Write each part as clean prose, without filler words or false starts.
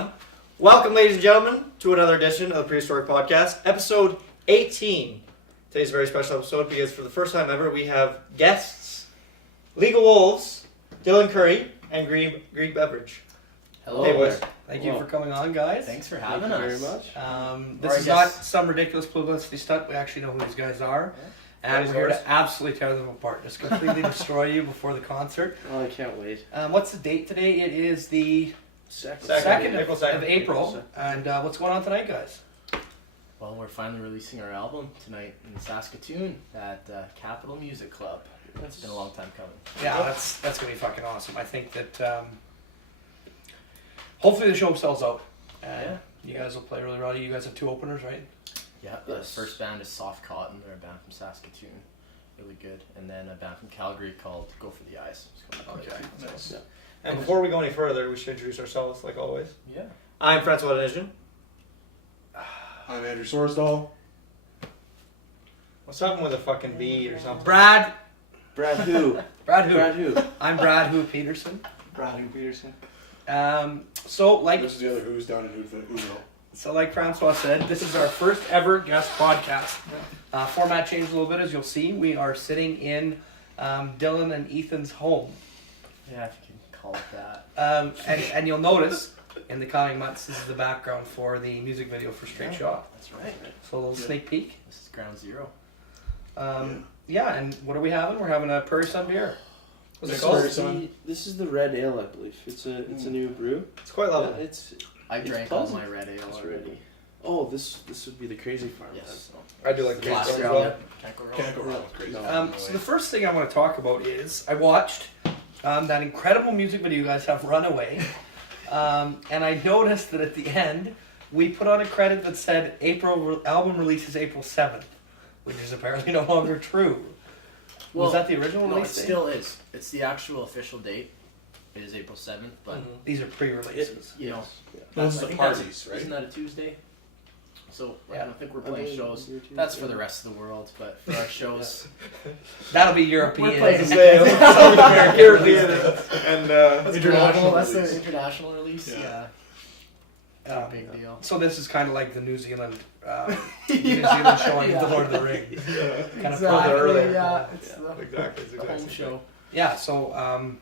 everyone. Welcome, ladies and gentlemen, to another edition of the Prehistoric Podcast, episode 18. Today's a very special episode because for the first time ever, we have guests, Legal Wolves, Dillon Currie, and Greek Beverage. Hello. Hey, boys. Thank you for coming on, guys. Thanks for having us. Very much. This is not some ridiculous publicity stunt. We actually know who these guys are. And we're here to absolutely tear them apart. Just completely destroy you before the concert. Oh, I can't wait. What's the date today? It is the 2nd of April. And what's going on tonight, guys? Well, we're finally releasing our album tonight in Saskatoon at Capital Music Club. It's been a long time coming. Yeah, that's going to be fucking awesome. I think that hopefully the show sells out. And you guys will play really well. You guys have two openers, right? Yeah, the first band is Soft Cotton. They're a band from Saskatoon. Really good. And then a band from Calgary called Go for the Eyes. Okay, nice. Yeah. And before we go any further, we should introduce ourselves like always. Yeah. I'm Francois Denision. I'm Andrew Sorsdahl. What's something with a fucking B or something? Brad who? Brad who? Brad who? I'm Brad Who Peterson. Brad Who Peterson. So like This is the other Who's down in Whoville. So like Francois said, this is our first ever guest podcast. Format changed a little bit, as you'll see. We are sitting in Dylan and Ethan's home. Yeah, if you can call it that. And you'll notice in the coming months, this is the background for the music video for Straight Shot. That's right. So a little sneak peek. This is Ground Zero. Yeah, and what are we having? We're having a Prairie Sun beer. What's it called? This is the red ale, I believe. It's a new brew. It's quite lovely. I drank all my red ale already. Oh, this would be the Crazy Farm. Yes. I do like the Classic as well. Can't go wrong. Crazy. So the first thing I want to talk about is I watched that incredible music video you guys have, Runaway, and I noticed that at the end we put on a credit that said album release is April 7th, which is apparently no longer true. Was that the original No, it release date? still is. It's the actual official date. It is April 7th, but These are pre-releases. you know, Those I are the think parties, right? Isn't that a Tuesday? So I don't think we're I playing mean, shows. you're Tuesday. That's for the rest of the world, but for our shows, That'll be European. We're playing South American, European, and International That's release. the international release. Yeah. Yeah. Big deal. So this is kind of like the New Zealand showing of the Lord of the Rings. Kind of earlier. Yeah, Exactly. the home show. Yeah, so,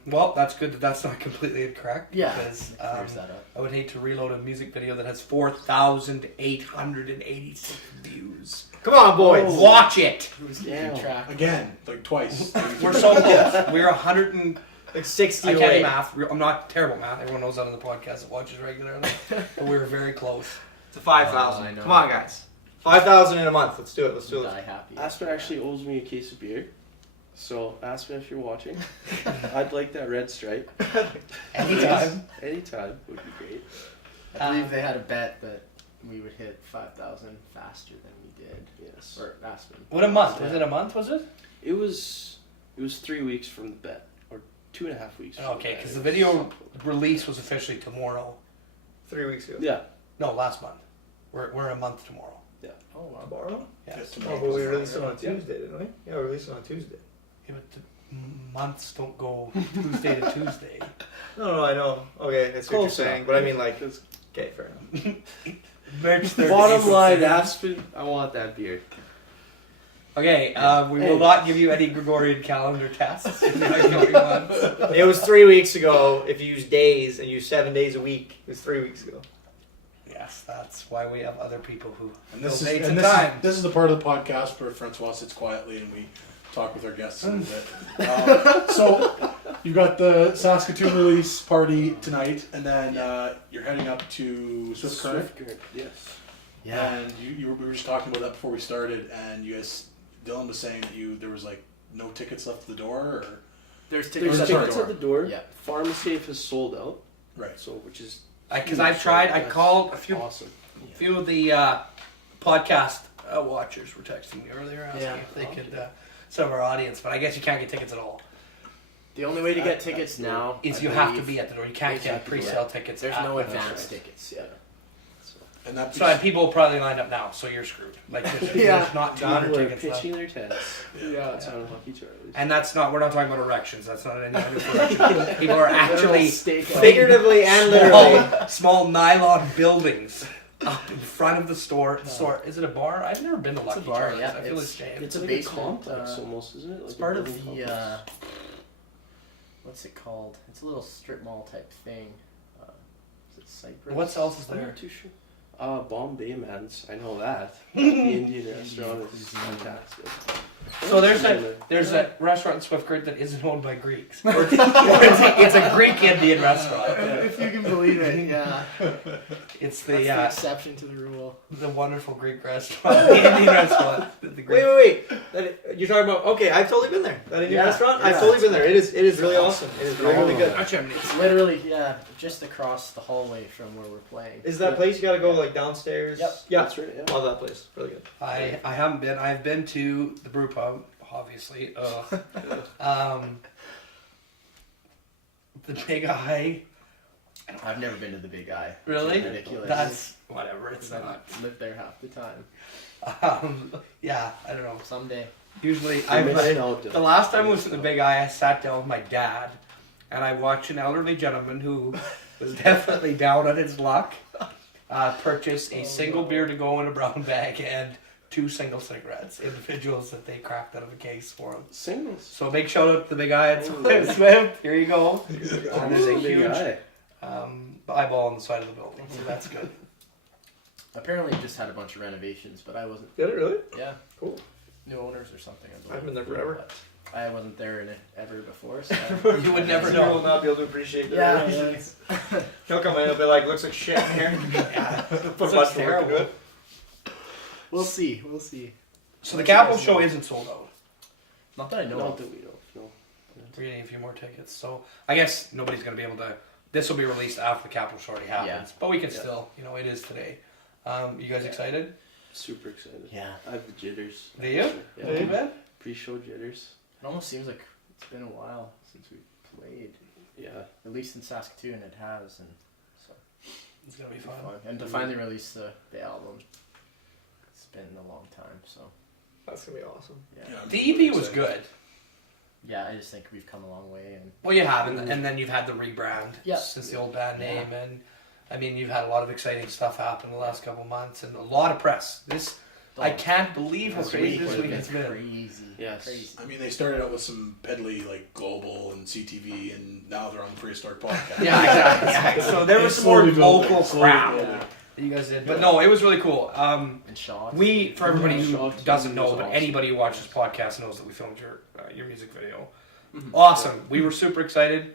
well, that's good that that's not completely incorrect. Yeah, Because clears that up. I would hate to reload a music video that has 4,886 views. Come on, boys. Watch it! Who's Yeah. keeping track? Again, like twice. We're so close. We're 100 and... Like 60 I can't do away. math. I'm not terrible at math. Everyone knows that on the podcast that watches regularly. But we were very close. To 5,000. I know. Come on, guys. 5,000 in a month. Let's do it. Let's do it. Die happy. Aspen actually owes me a case of beer. So, Aspen, if you're watching, I'd like that red stripe. Anytime. Anytime would be great. I believe they had a bet that we would hit 5,000 faster than we did. Yes. Or Aspen. What a month? Was it a month, was it? It was 3 weeks from the bet, or 2.5 weeks. From Okay, the bet. because the video release was officially tomorrow. 3 weeks ago. Yeah. No, last month. We're a month tomorrow. Oh wow. Tomorrow? Yeah. Yes, Oh, but we released it on Tuesday, didn't we? Yeah, we released it on Tuesday. Yeah, but the months don't go Tuesday to Tuesday. No, I know. Okay, that's what you're Close saying. enough. But I mean, like, It's- okay, fair enough. March 30th. Bottom line, Aspen, I want that beer. Okay, we will Hey. not give you any Gregorian calendar tests. In the upcoming months. It was 3 weeks ago. If you use days and use 7 days a week, it was 3 weeks ago. Yes, that's why we have other people who And fill this is, dates and and this, is, time. this is the part of the podcast where Francois sits quietly and we talk with our guests a little bit. So, you've got the Saskatoon release party tonight, and then you're heading up to Swift Current. Yes. Yeah. And we were just talking about that before we started, and you guys, Dylan was saying that there was like no tickets left at the door, or There's There's tickets. Sorry. tickets at the door. Yeah. Pharmasafe has sold out. right? So, which is Because I've tried, I That's called a few awesome. of the podcast watchers were texting me earlier asking Yeah. if they could some of our audience, but I guess you can't get tickets at all. The only way to get tickets now Is I you have to believe, be at the door. You can't is you get have to be pre-sale at- tickets. There's at no the advance door. tickets. Yeah. And that So people will probably lined up now, so you're screwed. Like, there's not 200 People are tickets left. pitching their tents. Yeah. That's unlucky Charlies. And that's not, we're not talking about erections. That's not any kind of erection. People are actually Figuratively and literally. small nylon buildings up in front of the store. Store. Is it a bar? I've never been to Lucky It's a bar, Charlie's. yeah. I feel ashamed. It's a like basement. complex almost, isn't it? It's Like part a of building the complex. what's it called? It's a little strip mall type thing. Is it Cypress? What else is I'm there? not too sure. Bombay Man's. I know that. The Indian restaurant is fantastic. So there's a restaurant in Swiftcurrent that isn't owned by Greeks. Or it's a Greek Indian restaurant. If you can believe it, yeah. It's That's the the exception to the rule. the wonderful Greek restaurant, the Indian restaurant. The Greek. Wait. You're talking about? Okay, I've totally been there. That Indian Yeah, restaurant. yeah. I've totally been there. It is really awesome. It is really good. It's literally just across the hallway from where we're playing. Is that place you got to go like downstairs? Yep. Yeah. That's right. Yeah. Love that place. Really good. I haven't been. I've been to the brew pub, obviously. The Big Eye. I've never been to the Big Eye. Really? It's ridiculous. That's whatever. It's I've not. lived there half the time. Yeah, I don't know. Someday. Usually, You're missing out, the last time I was at the Big Eye, I sat down with my dad, and I watched an elderly gentleman who was definitely down on his luck purchase a single beer to go in a brown bag and 2 single cigarettes, individuals that they cracked out of a case for him. Singles. So big shout out to the Big Eye at Oh, Swift. Here you go. And Oh, there's a big huge eye. eyeball on the side of the building, so that's good. Apparently, it just had a bunch of renovations, but I wasn't. Did it really? Yeah. Cool. New owners or something. I I've believe. been there forever. But I wasn't there in it ever before. So You would never You will know. not be able to appreciate the Yeah. renovations. He'll come in. He'll be like, "Looks like shit in here." Yeah. Put a Looks bunch of work into terrible. it. We'll see. We'll see. So the Capitol show isn't sold out. Not that I know Not of. that we don't know. We're getting a few more tickets, so I guess nobody's going to be able to. This will be released after the Capitol show already happens, Yeah. but we can Yeah. still, it is today. You guys excited? Super excited. Yeah. I have the jitters. Do you? Yeah. You bet. Pre-show jitters. It almost seems like it's been a while since we played. Yeah. At least in Saskatoon, it has, and so It's going to be it'll fun. be fun. And to finally release the album, it's been a long time. So That's gonna be awesome. yeah. Yeah, I'm The really EP was excited. good. Yeah, I just think we've come a long way, and Well, you have, and then you've had the rebrand Yeah. since the old band name, and I mean, you've had a lot of exciting stuff happen the last couple months, and a lot of press. I can't believe how This crazy week this would've week been has been. crazy. Yes. Crazy. I mean, they started out with some peddly like Global and CTV, and now they're on the Prehistoric Podcast. Yeah, exactly. Yeah. So there was some more Slowly building, local slowly crap building. that you guys did, but no, it was really cool. And shots. For everybody who Shots doesn't was know, but awesome. anybody who watches this podcast knows that we filmed your music video. Mhm. Awesome. We were super excited.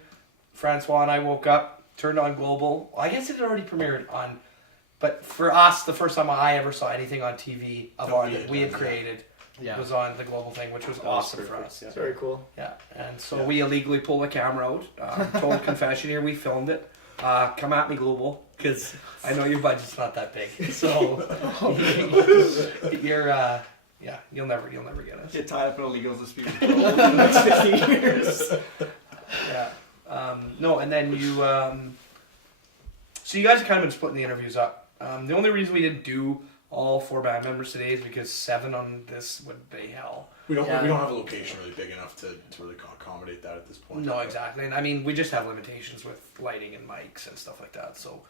Francois and I woke up, turned on Global. I guess it had already premiered on, but for us, the first time I ever saw anything on TV of Oh, our yeah, that we had yeah. created Yeah. was on the Global thing, which was awesome for perfect, us. yeah. It's very cool. Yeah, and so Yeah. we illegally pulled the camera out. Total confession here, we filmed it. Come at me, Global, because I know your budget's not that big. So you'll never get us. Get tied up in illegal dispute for the next 50 years. Yeah. No, and then you. So you guys have kind of been splitting the interviews up. The only reason we didn't do all 4 band members today is because 7 on this would be hell. We don't Yeah. have a location really big enough to really accommodate that at this point. No, exactly. And I mean, we just have limitations with lighting and mics and stuff like that. So,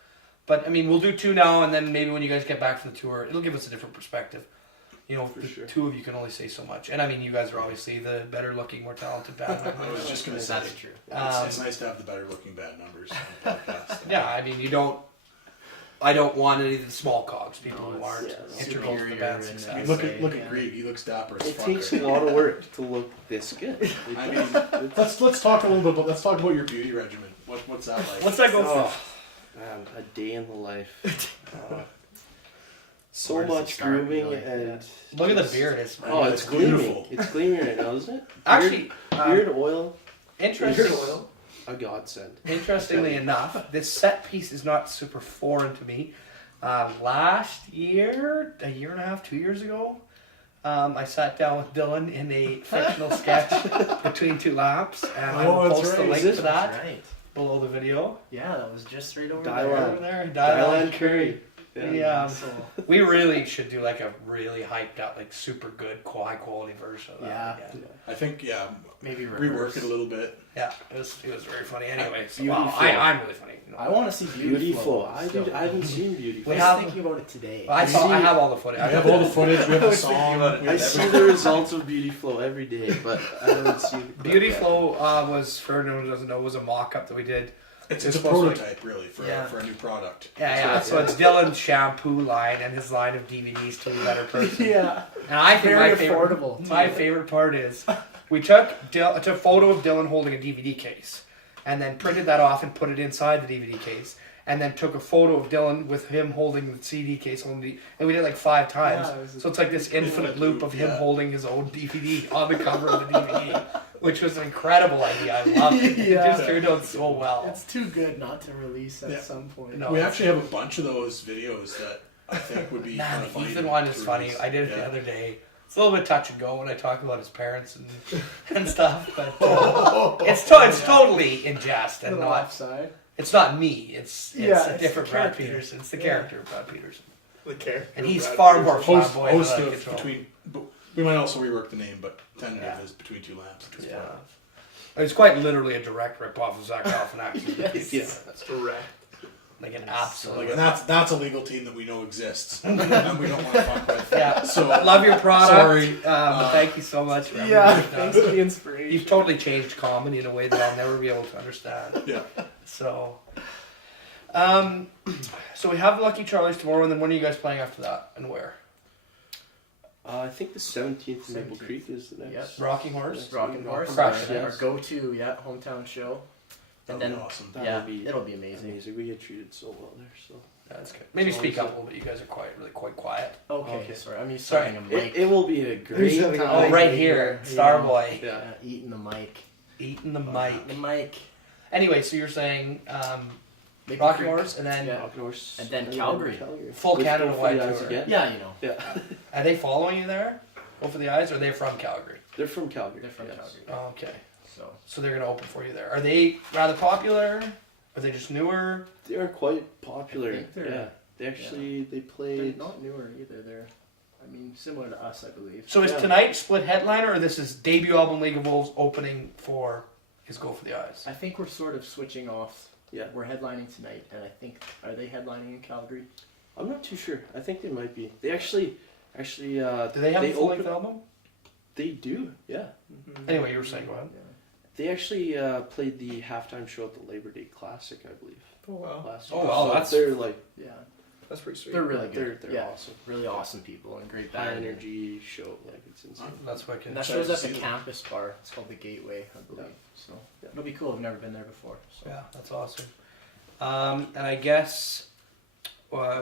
but I mean, we'll do 2 now, and then maybe when you guys get back from the tour, it'll give us a different perspective. For the sure. 2 of you can only say so much. And I mean, you guys are obviously the better looking, more talented band I members. was just gonna say That's true. it's nice to have the better looking band numbers on the podcast. Yeah, I mean, I don't want any of the small cogs, people No, who aren't it's integral to the superior band's and success. I mean, look Say, at yeah. Greig. He looks dapper as It fuck. takes a right now. lot of work to look this good. It I does. mean, let's talk a little bit. Let's talk about your beauty regimen. What's that like? What's that go Oh, for? man, a day in the life. So Where does it much start, grooming really? and Look at the just- beard. It's Oh, it's gleaming. beautiful. It's gleaming right now, isn't it? actually Beard oil, interesting. a godsend. Interestingly enough, this set piece is not super foreign to me. Last year, a year and a half, 2 years ago, I sat down with Dylan in a fictional sketch between 2 laps, and I will that's post the right. link Is to it? that Right. below the video. Yeah, that was just right over Dial there. on. Over there, Dillon Currie. Yeah. We really should do like a really hyped up, like super good, high quality version of that. Yeah. again. I think Maybe rework reverse. it a little bit. Yeah, it was very funny. Anyway, so, Beauty wow, Flow. I'm really funny. I want to see Beauty Flow. Flow. I still. haven't seen Beauty I Flow. We was have- thinking about it today. I have all the footage. We have all the footage. We have the was thinking song. about it. We I have see everything. the results of Beauty Flow every day, but I haven't seen the clip Beauty yet. Flow was, for anyone who doesn't know, was a mock-up that we did. It's It's a supposed to be- prototype, really, for Yeah. a new product. Yeah. So it's Dylan's shampoo line and his line of DVDs to be a better person. Yeah. And I think Very my favorite, affordable, my too. favorite part is we took a photo of Dylan holding a DVD case, and then printed that off and put it inside the DVD case, and then took a photo of Dylan with him holding the CD case and we did it like 5 times. Yeah, it was a- So it's like this infinite loop of him Yeah. holding his own DVD on the cover of the DVD, which was an incredible idea. I loved it. It Yeah. just turned out so well. It's too good not to release at Yeah. some point. No. We actually have a bunch of those videos that I think would be Man, kind of the funny. Ethan to- one to is funny. release. I did it the Yeah. other day. It's a little bit touch and go when I talk about his parents and stuff, but it's totally in jest To and the not. left side. It's not me. It's Yeah, a it's different the Brad character. Peterson. It's the Yeah. character of Brad Peterson, The character. and he's Brad far Pitt. more Host, flamboyant host than I of control. between. We might also rework the name, but tentative Yeah. is Between Two Lamps. Yeah. It's quite literally a direct rip-off of Zach Galifianakis. Yes. Yeah. That's correct. Like an absolute. Like, and that's a legal team that we know exists, and we don't want to fuck with. Yeah. So Love your product. Sorry. But thank you so much for Yeah. everything you've Thanks done. for the inspiration. You've totally changed comedy in a way that I'll never be able to understand. Yeah. So, so we have Lucky Charlie's tomorrow, and then when are you guys playing after that, and where? I think the 17th in Maple 17th. Creek is the next. Yep. Rocking Horse. Yes. Rockin' Horse. Crush our, it. our go-to, hometown show. That'd And be then, awesome. That yeah, would be it'll be amazing. We get treated so well there, so. That's good. Maybe speak up a little bit. You guys are quite quiet. Okay, Okay. sorry. I'm used to Sorry. having a mic. It will be a great having a time. Oh, right here, Starboy, Yeah. Eating the mic. eating the mic. The mic. Anyway, so you're saying Maple Rocking Creek. Horse, and then Yeah. Rockin' Horse. And then Calgary. Full With Canada Go for wide the Eyes tour. again. Yeah, you know. Yeah. Are they following you there? Go for the Eyes, or are they from Calgary? They're from Calgary. They're from yes. Calgary. Oh, okay. So So they're gonna open for you there. Are they rather popular? Are they just newer? They are quite popular. I think they're- Yeah. They actually they they're played. not newer either. They're, I mean, similar to us, I believe. So is Yeah. tonight split headliner, or this is debut album League of Wolves opening for his Go for the Eyes? I think we're sort of switching off. Yeah. We're headlining tonight, and I think are they headlining in Calgary? I'm not too sure. I think they might be. They actually. Do they have a full length album? They do. Yeah. Anyway, you were saying, go ahead. They actually played the halftime show at the Labor Day Classic, I believe. Oh wow. Last Oh, year. wow, So that's- they're like Yeah, That's pretty sweet. they're really good. they're yeah, awesome. really awesome people and great High band. energy show, like it's insane. That's wicked. And that Excited show's to at the see them. campus bar. It's called the Gateway, I believe. So Yeah. it'll be cool. I've never been there before. So. Yeah, that's awesome. And I guess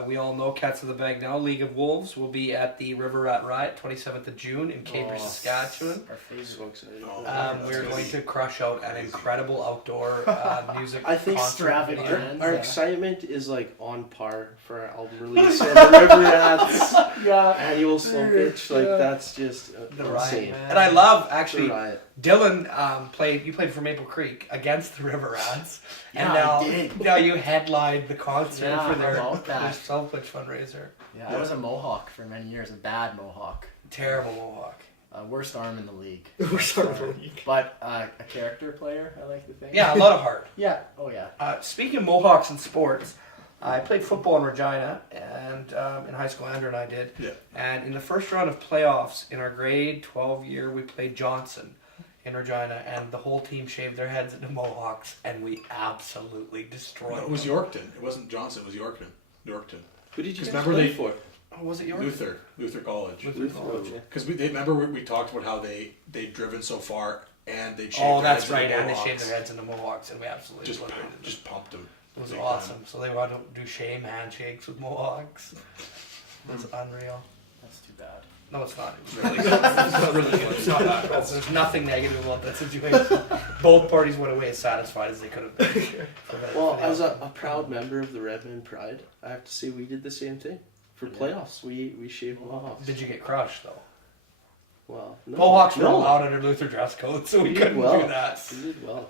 we all know Cats of the Bag now. League of Wolves will be at the River Rat Riot, 27th of June in Cambridge, Oh, Saskatchewan. Our favorite. So excited. Oh, We're That's going crazy. to crush out an incredible outdoor music I think concert extravagant. video. Our Yeah. excitement is like on par for our album release and the River Rats Yeah. annual slow pitch. Like Yeah. that's just The insane. riot. And I love, The actually, riot. Dylan played for Maple Creek against the River Rats. And Yeah, now, I did. now you headlined the concert Yeah, for their about that. self-pitch fundraiser. Yeah, I was a Mohawk for many years, a bad Mohawk. Terrible Mohawk. Worst arm in the league. We're starting the league. But a character player, I like to think. Yeah, a lot of heart. Yeah. Oh, yeah. Speaking of Mohawks and sports, I played football in Regina, and in high school, Andrew and I did. Yeah. And in the first round of playoffs in our grade 12 year, we played Johnson in Regina, and the whole team shaved their heads into Mohawks, and we absolutely destroyed No, it was them. Yorkton. It wasn't Johnson. It was Yorkton. Yorkton. Who did you 'Cause guys remember play they- for? Oh, was it yours? Luther College. Luther College. yeah. Because we talked about how they'd driven so far and they'd shaved Oh, their that's heads right, into and they Mohawks. shaved their heads into Mohawks, and we absolutely Just obliterated them. just pumped them. It was big awesome. So they wanted to do shame handshakes with Mohawks. It was unreal. That's too bad. No, it's not. It was really good. It's really good. It's not that bad. There's nothing negative about that situation. Both parties went away as satisfied as they could have been. Well, as a proud member of the Redmond Pride, I have to say we did the same thing. For Yeah. playoffs, we shaved Mohawks. Did you get crushed though? Well, no. Mohawks were no. allowed under Luther dress code, so we We did couldn't well. do that. We did well.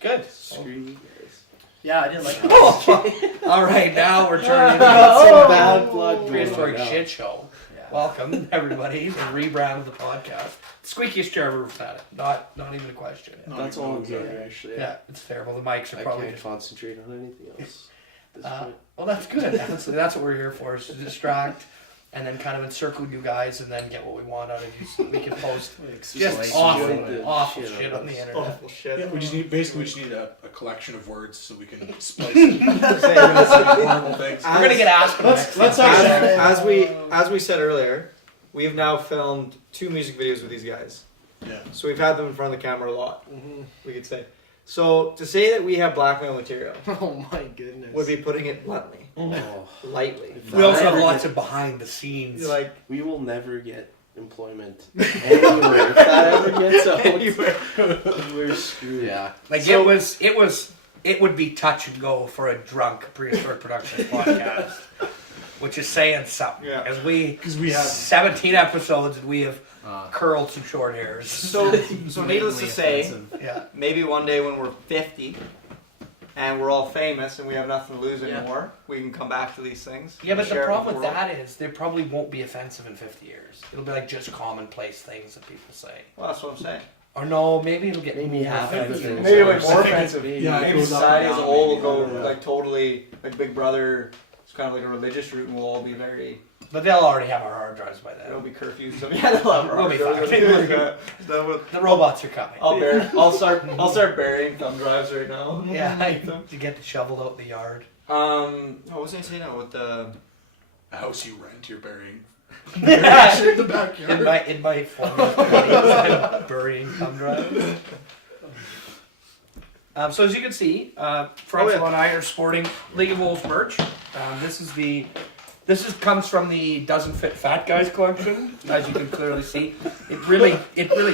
Good. Screw you guys. Yeah, I didn't like that. All right, now we're turning Got into some bad blood. Prehistoric going on. shit show. Yeah. Welcome, everybody, to the rebrand of the podcast. Squeakiest chair I've ever had it. Not even a question. No, That's no, all I'm no, saying, no. actually. Yeah, it's terrible. The mics are I probably can't just... concentrate on anything else at this point. Well, that's good. That's what we're here for, is to distract and then kind of encircle you guys and then get what we want out of you so we can post just awful shit on the internet. Awful shit. Yeah, we just need a collection of words so we can splice it. Horrible things. We're going to get asked for the next Let's time. as we said earlier, we have now filmed 2 music videos with these guys. Yeah. So we've had them in front of the camera a lot, Mm-hmm. we could say. So to say that we have blackmail material Oh my goodness. would be putting it bluntly, Oh, lightly. We also have lots of behind the scenes. You're like, we will never get employment anywhere. If that ever gets out, we're screwed. Yeah. Like it would be touch and go for a drunk Prehistoric Productions podcast, which is saying something. Yeah. As we 'Cause 17 episodes and we have Uh, curled some short hairs. so needless to say, offensive. Yeah. maybe one day when we're 50 and we're all famous and we have nothing to lose Yeah. anymore, we can come back to these things. Yeah, but and the share it problem with the world. that is they probably won't be offensive in 50 years. It'll be like just commonplace things that people say. Well, that's what I'm saying. Or no, maybe it'll get Maybe more half of offensive. it. Maybe like I more think offensive. Yeah, it Maybe goes up society and as a down, whole will maybe. go Yeah. like totally like Big Brother. It's kind of like a religious route, and we'll all be very. But they'll already have our hard drives by There'll then. be curfews. So yeah, they'll have We'll be fine. The robots are coming. I'll start burying thumb drives right now. Yeah, to get it shoveled out in the yard. What was I saying now with the? A house you rent, you're burying. Yeah. Shit in the backyard. In my former burying thumb drives. So as you can see, Francois and I are sporting League of Wolves merch. This comes from the Doesn't Fit Fat Guys collection, as you can clearly see. It really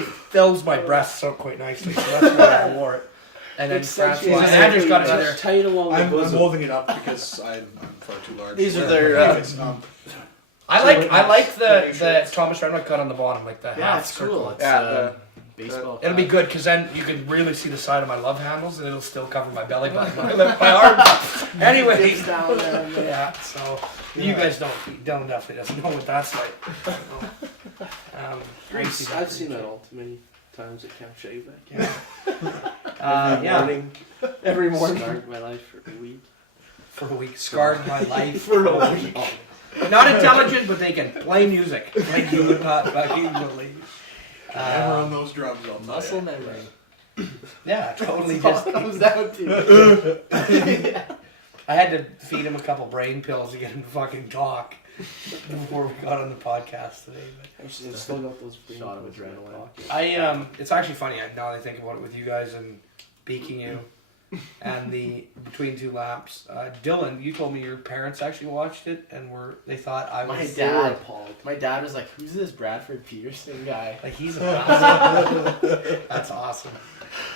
fills my breasts out quite nicely, so that's why I wore it. And then Francois and Andrew's got another. tight along the I'm bosom. holding it up because I'm far too large. These are for their, it. I like the shirts. Thomas Renwick cut on the bottom, like the Yeah, half it's circle. cool. It's Yeah, baseball. It'll be cut. good because then you can really see the side of my love handles, and it'll still cover my belly button. I lift my arms. Anyway, Dips down there. yeah. So you guys don't definitely doesn't know what that's like. I've seen that all too many times at Camp Shaveback. Yeah. Every morning. Scarred my life for a week. For a week, scarred my life For a week. Not intelligent, but they can play music like you would not fucking believe. Never on those drums, I'll tell Muscle you. memory. Yeah, totally. That's all Just it comes down to. I had to feed him a couple brain pills to get him to fucking talk before we got on the podcast today. But I've still got those brain Shot of pills in my adrenaline. pocket. it's actually funny now that I think about it with you guys and beaking you and the Between Two Laps. Dylan, you told me your parents actually watched it and they thought I My was dad. appalled. My dad was like, "Who's this Bradford Peterson guy?" like he's a bastard. That's awesome.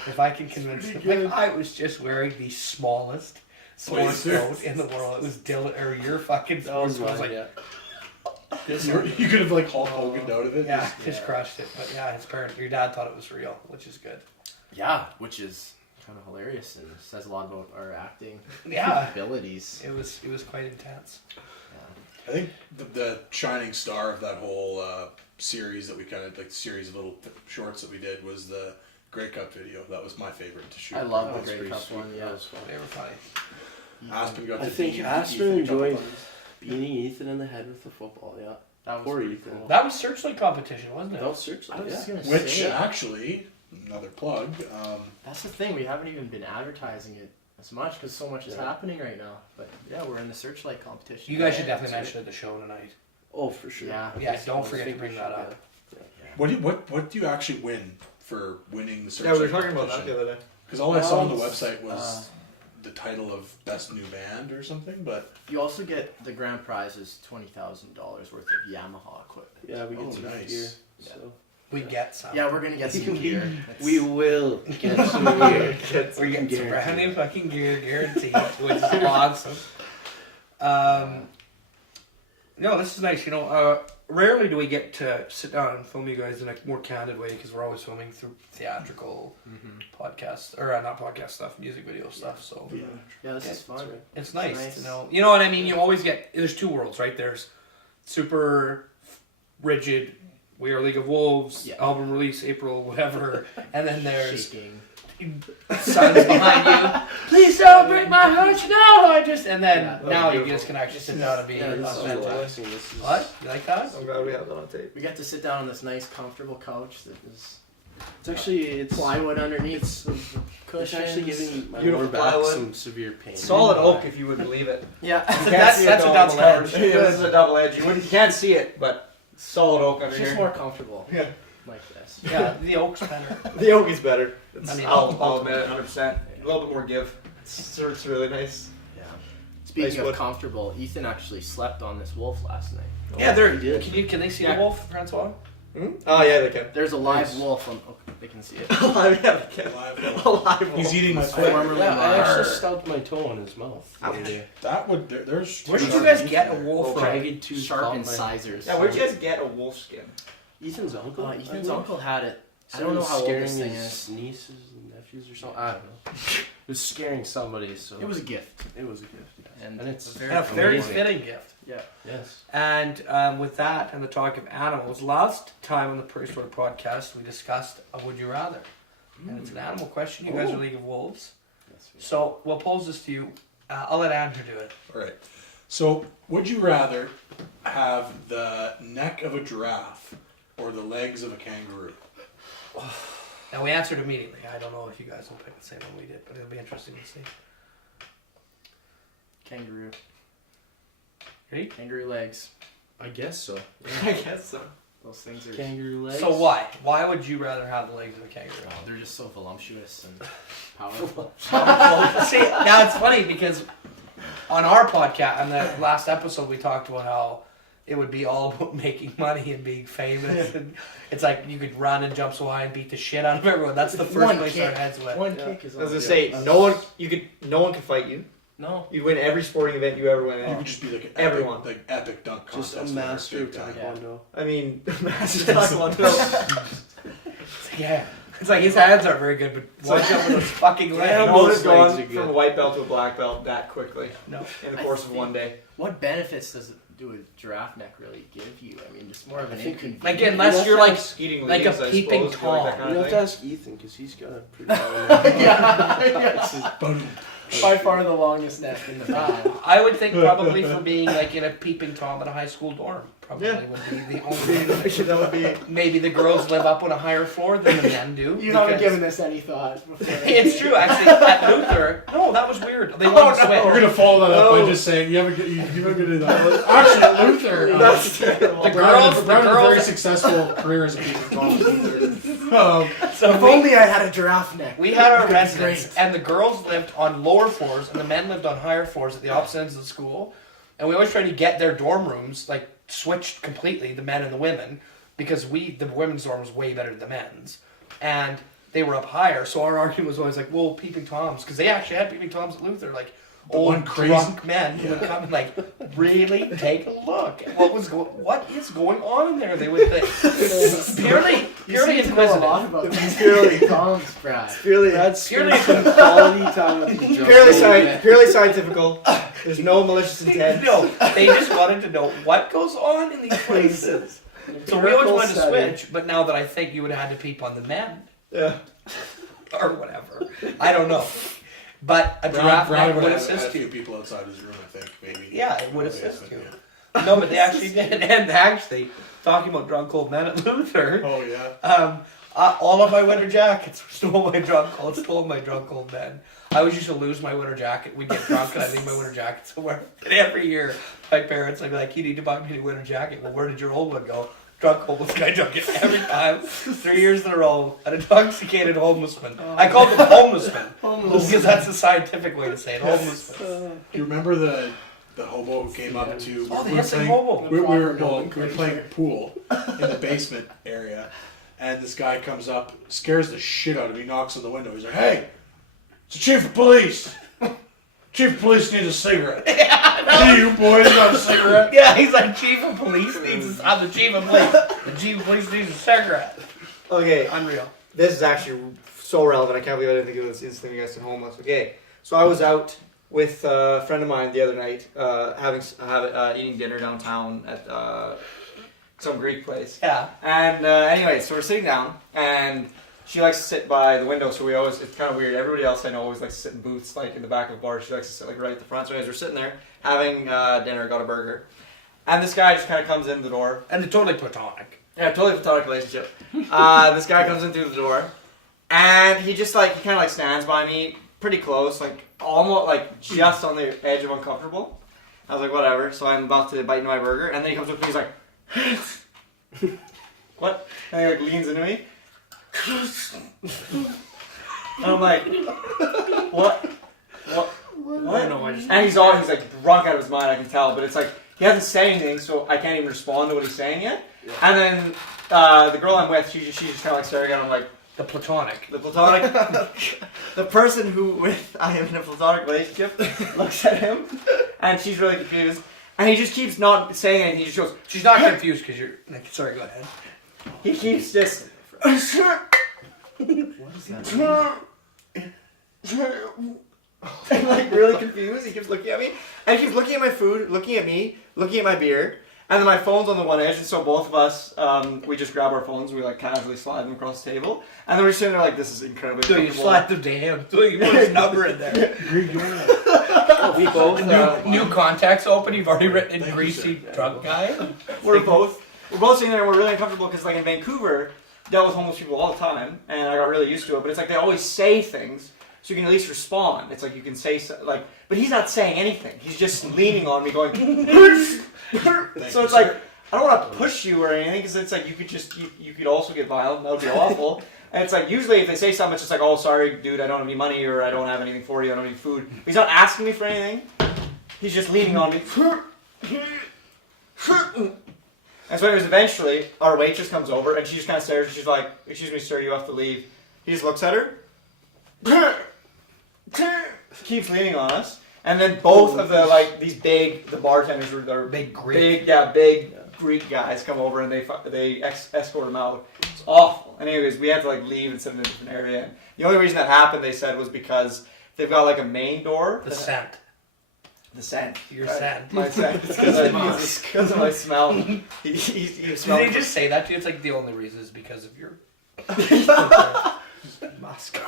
If I can convince him, like I was just wearing the smallest sports coat in the world. It was Dylan or your fucking That was sports coat. mine, I was like, yeah. You could have like Hulk Hogan out of it. yeah, just crushed it. But yeah, your dad thought it was real, which is good. Yeah, which is kind of hilarious and says a lot about our acting Yeah, abilities. it was quite intense. I think the shining star of that whole series that we kind of like series of little shorts that we did was the Grey Cup video. That was my favorite to shoot. I love That the was Grey pretty Cup sweet. one. That Yeah, was fun. They were funny. Aspen got I to think beat Aspen Ethan a couple enjoyed times. beating Ethan in the head with the football, yeah. that was Poor pretty Ethan. cool. That was Searchlight competition, wasn't it? That was Searchlight, I was yeah. just gonna Which say, actually, another plug. that's the thing. We haven't even been advertising it as much because so much is Yeah. happening right now. But yeah, we're in the Searchlight competition. You guys should Yeah, definitely that's mention it at the show tonight. Oh, for sure. Yeah. Yeah, don't I forget to think bring we that should, up. What do you actually win for winning the search? Yeah, we were talking about that the other day. Because all I saw on the Well, website was the title of best new band or something, but You also get the grand prize is $20,000 worth of Yamaha equipment. Yeah, we get Oh, some nice. gear. Yeah. So. We get some. Yeah, we're gonna get some gear. It's- We will get some gear. We're getting some Guaranteed. brand new fucking gear, guaranteed, which is awesome. No, this is nice. rarely do we get to sit down and film you guys in a more candid way because we're always filming through theatrical podcasts or not podcast stuff, music video stuff. So Yeah, this is fun. it's nice to know. You know what I mean? You always get there's two worlds, right? There's super rigid. We are League of Wolves album release April whatever, and then there's Shaking. sons behind you. Please don't break my heart. No, I just and then now you just can actually sit down and be authentic. What? You like that? I'm glad we have that on tape. We get to sit down on this nice, comfortable couch that is It's actually plywood underneath some It's cushions. actually giving my Beautiful lower back plywood. some severe pain. Solid oak, if you would believe it. Yeah. That's a double edge. Yeah, this is a double edge. You can't see it, but solid oak under It's here. just more comfortable. Yeah. Like this. Yeah, the oak's better. The oak is better. I'll admit it, 100%. A little bit more give. It's really nice. Yeah. Speaking Nice of wood. comfortable, Ethan actually slept on this wolf last night. Yeah, they're. he did. Can they see Yeah. the wolf, Francois? Oh yeah, they can. There's a live wolf on. Oh, they can see it. Alive, yeah, they can. Alive. He's eating my foot. Formerly Yeah, I mine. actually stubbed my toe on his mouth. the other day. That would there's. Where did you guys get a wolf from? Jagged tooth Sharp caught my- incisors. Yeah, where'd you guys get a wolf skin? Ethan's uncle. Ethan's uncle had it. I Someone don't know was how old scaring this thing his is. nieces and nephews or something. I don't know. It was scaring somebody, so It was a gift. it was a gift. Yes. And And it's a very A very amazing. fitting gift. Yeah. Yes. And with that and the talk of animals, last time on the Prehistoric Podcast we discussed a Would You Rather. And it's an animal question. You guys are League of Wolves. Yes, we- So we'll pose this to you. I'll let Andrew do it. All right. So, would you rather have the neck of a giraffe or the legs of a kangaroo? And we answered immediately. I don't know if you guys will pick the same one we did, but it'll be interesting to see. Kangaroo. Ready? Kangaroo legs. I guess so. I guess so. Those things are. Kangaroo legs. So why? Why would you rather have the legs of a kangaroo? Oh, they're just so voluptuous and powerful. See, now it's funny because on our podcast, on the last episode, we talked about how it would be all about making money and being famous. And it's like you could run and jump so high and beat the shit out of everyone. That's the first One place kick. our heads went. One kick is all. As I say, no one could fight you. No. You'd win every sporting event you ever went You in. could just be like an Everyone. epic dunk Just contest. a master of big time. taekwondo. I mean, taekwondo. Yeah. It's like his hands aren't very good, but watch out with those fucking No legs. one those has gone legs are good. from a white belt to a black belt that quickly No. in the course of one day. What benefits does do a giraffe neck really give you? I mean, just more of an I think- inconvenience. Like unless you're like Eating Like a leaves, I peeping suppose, like that Tom. kind You of have to thing. ask Ethan because he's got a pretty long yeah. Boom. By far the longest neck in the band. I would think probably for being like in a peeping Tom in a high school dorm probably Yeah. would be the only Actually, that would be. maybe the girls live up on a higher floor than the men do. You haven't because- given this any thought before. It's true, actually. At Luther, no, that was weird. They wanted to We're switch. gonna follow that up by No. just saying you haven't do that. Actually, at Luther, That's terrible. The Brown girls- had the a very girls- successful career as a peeping Tom. So If only I had a giraffe neck. we had our It would be residence, great. and the girls lived on lower floors, and the men lived on higher floors at the opposite ends of the school. And we always tried to get their dorm rooms like switched completely, the men and the women, because the women's dorm was way better than the men's, and they were up higher. So our argument was always like, "Well, peeping toms," because they actually had peeping toms at Luther, like The old one crazy- drunk men who would come and like really take a look at what is going on in there. They would think purely A lot inquisitive. about these Purely- Toms, Brad. Purely, That's Purely- some quality time with the purely scientifical. There's no malicious intent. No, they just wanted to know what goes on in these places. So we always wanted to switch, but now that I think you would have had to peep on the men Yeah. or whatever, I don't know. But a Brown giraffe neck would would have had a assist few you. people outside his room, I think, maybe. Yeah, it would Oh, assist yeah, you. yeah. No, but they actually did. And actually, talking about drunk old men at Luther, Oh yeah. all of my winter jackets were stole my drunk old men. I always used to lose my winter jacket. We'd get drunk and I'd leave my winter jacket somewhere. And every year, my parents would be like, "You need to buy me a winter jacket." Well, where did your old one go? Drunk homeless guy drunk it every time. 3 years in a row. An intoxicated homelessman. I called them homelessmen. Because that's the scientific way to say it. Homelessmen. Do you remember the hobo who came up to? Oh, the we were hissing playing- hobo. We were playing pool in the basement area, and this guy comes up, scares the shit out of me, knocks on the window. He's like, "Hey, it's the chief of police. Chief of police needs a cigarette." Hey, you boys got a cigarette? Yeah, he's like, chief of police needs I'm the chief of police. The chief of police needs a cigarette. Okay, Unreal. this is actually so relevant. I can't believe I didn't think of this instantly. You guys are homeless. Okay, so I was out with a friend of mine the other night, eating dinner downtown at some Greek place. Yeah. And anyway, so we're sitting down, and she likes to sit by the window. So we always, it's kind of weird. Everybody else I know always likes to sit in booths, like in the back of a bar. She likes to sit like right at the front. So anyways, we're sitting there having dinner, got a burger, and this guy just kind of comes in the door. And it's totally platonic. Yeah, totally platonic relationship. This guy comes in through the door, and he just like, he kind of like stands by me pretty close, like almost like just on the edge of uncomfortable. I was like, whatever. So I'm about to bite into my burger, and then he comes up to me, he's like, what? And he like leans into me. And I'm like, what? And he's like drunk out of his mind, I can tell, but it's like, he hasn't said anything, so I can't even respond to what he's saying yet. Yeah. And then the girl I'm with, she's just kind of like staring at him like, the platonic, the person who with I am in a platonic relationship looks at him, and she's really confused, and he just keeps not saying anything. He just goes, she's not confused because you're like, sorry, go ahead. He keeps just What is that? and like really confused. He keeps looking at me, and he keeps looking at my food, looking at me, looking at my beer, and then my phone's on the one edge, and so both of us, we just grab our phones, we like casually slide them across the table, and then we're sitting there like, this is incredibly So you slide them to him, so you put his number in there. We both New contacts open, you've already written in greasy drunk guy. We're both sitting there and we're really uncomfortable because like in Vancouver, dealt with homeless people all the time, and I got really used to it, but it's like they always say things, so you can at least respond. It's like you can say, like, but he's not saying anything. He's just leaning on me going, so it's like, I don't want to push you or anything, because it's like you could also get violent, that would be awful. And it's like, usually if they say something, it's just like, oh, sorry, dude, I don't have any money, or I don't have anything for you, I don't have any food. But he's not asking me for anything. He's just leaning on me. And so anyways, eventually, our waitress comes over, and she just kind of stares, and she's like, excuse me, sir, you have to leave. He just looks at her, keeps leaning on us, and then both of the, like, the bartenders, they're big Greek. big Greek guys come over, and they escort him out. It's awful. And anyways, we had to, like, leave and sit in a different area. And the only reason that happened, they said, was because they've got, like, a main door. The scent. Your scent. My scent. It's because of my smell. You smell. Did they just say that to you? It's like the only reason is because of your musk.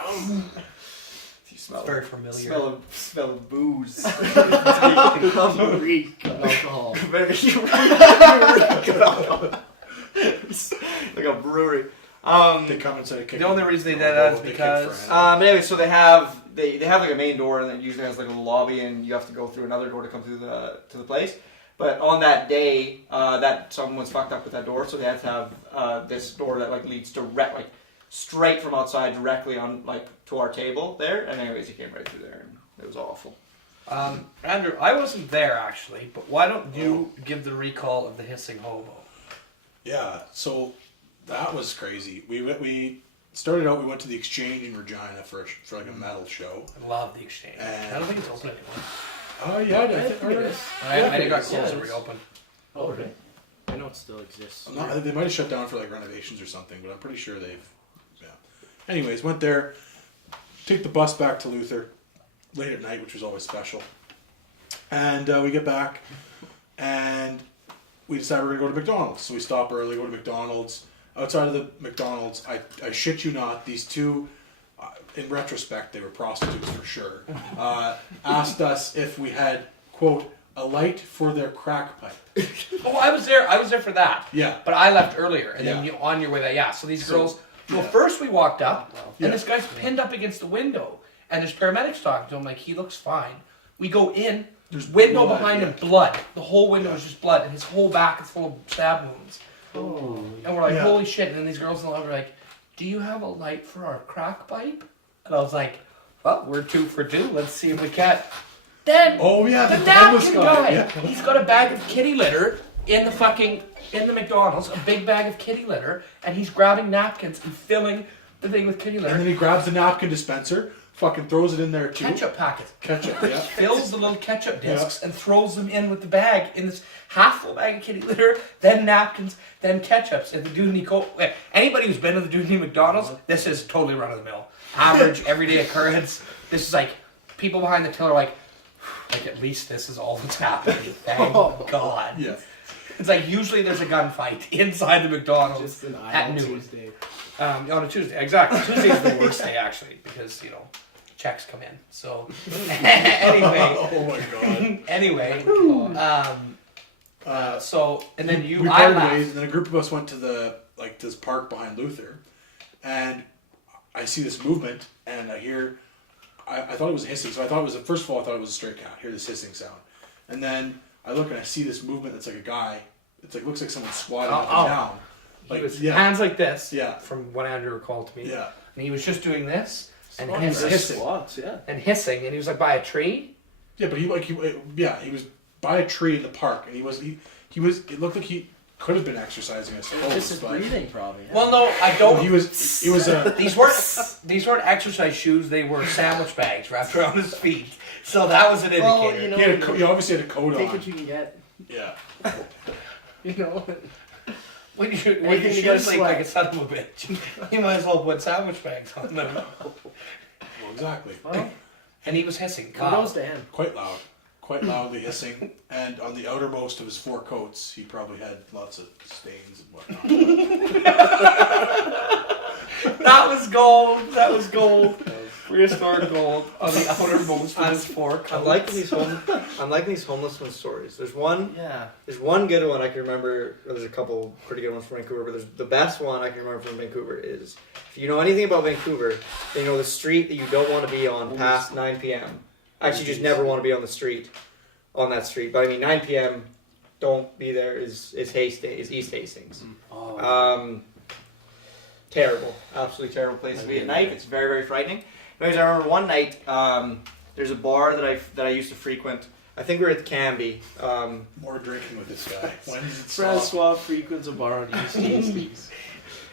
You smell. It's very familiar. Smell of booze. Reek of alcohol. Like a brewery. They come and say, the only reason they did that is because. Anyway, so they have like a main door, and it usually has like a little lobby, and you have to go through another door to come through to the place. But on that day, that someone's fucked up with that door, so they had to have this door that like leads straight from outside directly on like to our table there. And anyways, he came right through there, and it was awful. Andrew, I wasn't there actually, but why don't you give the recall of the hissing hobo? Yeah, so that was crazy. We started out, we went to the Exchange in Regina for like a metal show. I love the Exchange. And I don't think it's open anymore. Oh yeah, I think it is. I got closed and reopened. Oh, really? I know it still exists. They might have shut down for like renovations or something, but I'm pretty sure they've. Yeah. Anyways, went there. Take the bus back to Luther late at night, which was always special. And we get back, and we decide we're gonna go to McDonald's. So we stop early, go to McDonald's. Outside of the McDonald's, I shit you not, these two, in retrospect, they were prostitutes for sure, asked us if we had, quote, a light for their crack pipe. Oh, I was there for that. Yeah. But I left earlier, and then on your way there, yeah. So these girls, well, first we walked up, and this guy's pinned up against the window, and there's paramedics talking to him, like, he looks fine. We go in, there's window blood, behind him, blood. The whole window is just blood, and his whole back is full of stab wounds. Oh. And we're like, holy shit. And then these girls in the lobby are like, do you have a light for our crack pipe? And I was like, well, we're 2 for 2. Let's see if we can. Then, the napkin guy, he's got a bag of kitty litter in the McDonald's, a big bag of kitty litter, and he's grabbing napkins and filling the thing with kitty litter. And then he grabs the napkin dispenser, fucking throws it in there too. Ketchup packet. Ketchup, yeah. Fills the little ketchup discs and throws them in with the bag in this half full bag of kitty litter, then napkins, then ketchups. And the Doonie anybody who's been to the Doonie McDonald's, this is totally run of the mill. Average, everyday occurrence. This is like people behind the till are like at least this is all that's happening. Thank God. Yeah. It's like usually there's a gunfight inside the McDonald's Just an at idle noon. Tuesday. On a Tuesday, exactly. Tuesday's the worst day actually because checks come in. So anyway, Oh my God. anyway, so and then we I parted laughed. ways, and then a group of us went to this park behind Luther, and I see this movement, and I hear. I thought it was hissing, so I thought it was first of all I thought it was a stray cat. I hear this hissing sound, and then I look and I see this movement that's like a guy. It's like looks like someone squatting up and down. He was yeah, hands like this. Yeah. From what Andrew recalled to me. yeah. And he was just doing this and Oh, hissing, there's squats, yeah. and hissing, and he was like by a tree. Yeah, but he was by a tree in the park, and he was. It looked like he could have been exercising, I suppose. This is but breathing, probably. Yeah. Well, no, I don't. he was. It was a. These weren't exercise shoes. They were sandwich bags wrapped around his feet. So that was an indicator. Well, you know, He obviously had a coat take on. what you can get. Yeah. You know. When you Anything to get a sleep sweat. like a son of a bitch, you might as well put sandwich bags on them. Well, exactly. Well, And he was hissing. kudos to him. Quite loudly hissing, and on the outermost of his 4 coats, he probably had lots of stains and whatnot. That was gold. That was gold. Prehistoric gold on the outermost of his 4 coats. I'm liking these homeless one stories. There's one good one I can remember. There's a couple pretty good ones from Vancouver, but there's the best one I can remember from Vancouver is if you know anything about Vancouver, then you know the street that you don't want to be on past 9 p.m. Actually, you just never want to be on that street. But I mean, 9 p.m. Don't be there is East Hastings. Oh. Terrible, absolutely terrible place to be at night. It's very, very frightening. Anyways, I remember one night, there's a bar that I used to frequent. I think we were at the Canby. More drinking with this guy. When does it stop? Francois frequents a bar on East Hastings.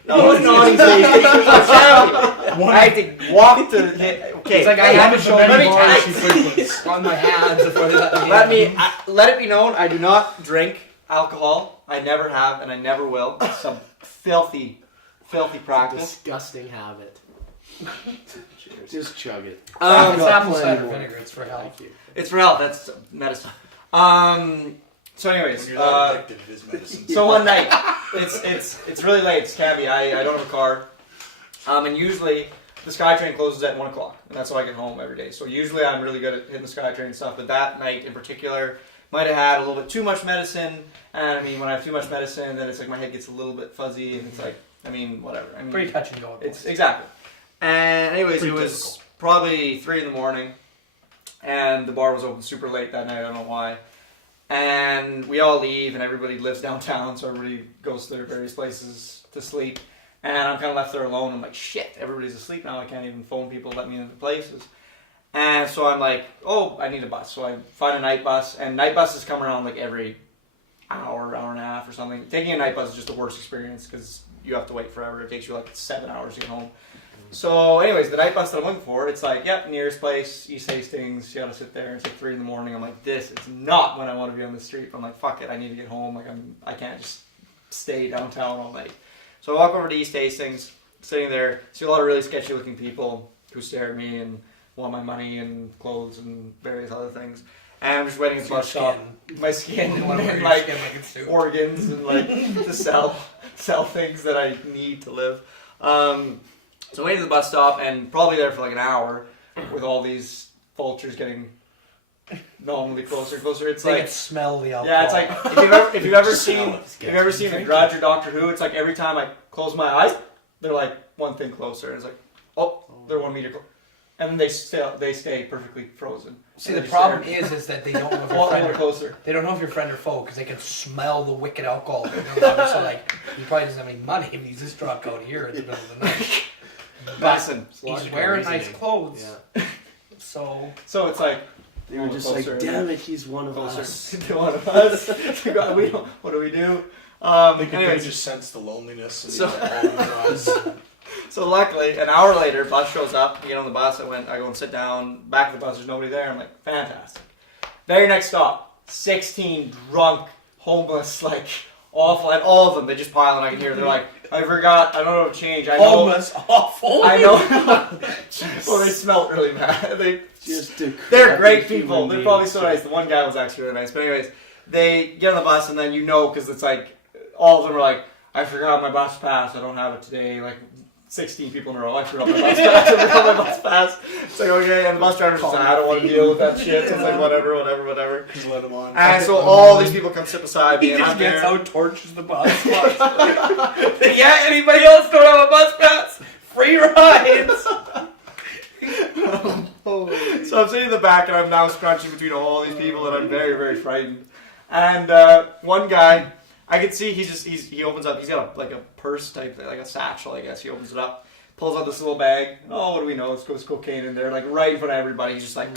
No, it was not East Hastings. It was the Canby. I had to walk to the... Okay, It's like I had to show let me bars he frequents. on my hands before they let me in. let it be known, I do not drink alcohol. I never have, and I never will. It's some filthy practice. Disgusting habit. Cheers. Just chug it. It's got apple plenty cider more. vinegar. It's for health. Thank you. It's for health. That's medicine. So anyways, When you're that addicted, it is medicine. so one night, it's really late. It's Canby. I don't have a car, and usually the SkyTrain closes at 1 o'clock, and that's how I get home every day. So usually I'm really good at hitting the SkyTrain and stuff, but that night in particular, might have had a little bit too much medicine. And I mean, when I have too much medicine, then it's like my head gets a little bit fuzzy, and it's like, I mean, whatever. I mean, Pretty touch and go. it's exactly. And anyways, Pretty it was typical. probably 3 a.m, and the bar was open super late that night. I don't know why. And we all leave, and everybody lives downtown, so everybody goes to their various places to sleep. And I'm kind of left there alone. I'm like, shit, everybody's asleep now. I can't even phone people to let me into places. And so I'm like, oh, I need a bus. So I find a night bus, and night buses come around like every hour and a half or something. Taking a night bus is just the worst experience because you have to wait forever. It takes you like 7 hours to get home. So anyways, the night bus that I'm looking for, it's like, yep, nearest place, East Hastings. You gotta sit there. It's like 3 a.m. I'm like, this is not when I want to be on the street. I'm like, fuck it, I need to get home. Like I can't just stay downtown all night. So I walk over to East Hastings, sitting there, see a lot of really sketchy looking people who stare at me and want my money and clothes and various other things. And I'm just waiting at the bus stop. My skin and like organs and like to sell things that I need to live. So waiting at the bus stop and probably there for like an hour with all these vultures getting nominally closer and closer. It's They like can smell the alcohol. yeah, it's like if you've ever seen The Grudge or Doctor Who, it's like every time I close my eyes, they're like one thing closer. And it's like, oh, they're 1 meter closer. And then they stay perfectly frozen. See, the problem is that they don't know if your friend closer. They don't know if you're friend or foe because they can smell the wicked alcohol. So like, he probably doesn't have any money if he's just drunk out here in the middle of the night. Listen, He's wearing nice clothes. Yeah. So it's like They were just like, damn it, he's one of us. one of us. What do we do? They Anyways, just sense the loneliness. And So- So luckily, an hour later, bus shows up. We get on the bus. I go and sit down. Back of the bus, there's nobody there. I'm like, fantastic. Very next stop, 16 drunk, homeless, like awful, and all of them. They just pile, and I can hear. They're like, I forgot. I don't know what to change. I know. Homeless, awful. I know. Well, they smelled really bad. They're great people. They're probably so nice. The one guy was actually really nice. But anyways, they get on the bus, and then because it's like all of them are like, I forgot my bus pass. I don't have it today. Like 16 people in a row. I forgot my bus pass. I forgot my bus pass. It's like, okay, and the bus driver's just like, I don't want to deal with that shit. So it's like, whatever. Just let them on. And so all these people come sit beside me, He and just I'm gets there. out, torches the bus. Yeah, anybody else don't have a bus pass? Free rides. So I'm sitting in the back, and I'm now scrunching between all these people, and I'm very, very frightened. And one guy, I could see he opens up. He's got a purse type thing, like a satchel, I guess. He opens it up, pulls out this little bag. Oh, what do we know? There's cocaine in there, like right in front of everybody. He's just like,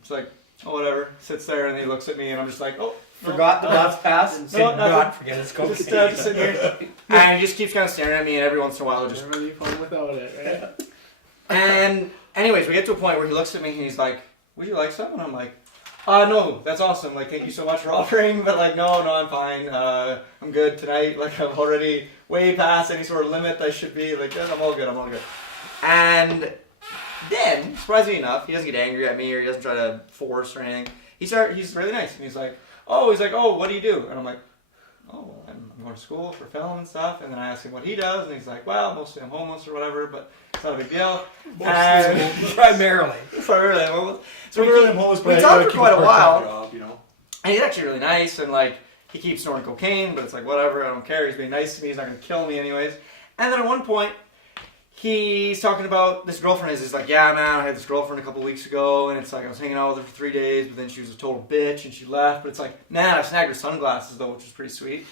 it's like, oh, whatever. Sits there, and he looks at me, and I'm just like, oh. Forgot the bus pass. Did No, not forget his cocaine. Just sitting here. And he just keeps kind of staring at me, and every once in a while, he'll just. Never leave home without it, right? And anyways, we get to a point where he looks at me, and he's like, would you like some? And I'm like, no, that's awesome. Like, thank you so much for offering, but like, no, I'm fine. I'm good tonight. Like, I'm already way past any sort of limit I should be. Like, I'm all good. And then, surprisingly enough, he doesn't get angry at me or he doesn't try to force or anything. He's really nice, and he's like, what do you do? And I'm like, I'm going to school for film and stuff. And then I ask him what he does, and he's like, well, mostly I'm homeless or whatever, but it's not a big deal. Primarily. I'm homeless. So I'm homeless, but we talked for quite a while. Job, you know? And he's actually really nice, and like he keeps snorting cocaine, but it's like whatever, I don't care. He's being nice to me. He's not going to kill me anyways. And then at one point, he's talking about this girlfriend. He's like, yeah, man, I had this girlfriend a couple weeks ago, and it's like I was hanging out with her for 3 days, but then she was a total bitch, and she left. But it's like, man, I snagged her sunglasses though, which is pretty sweet.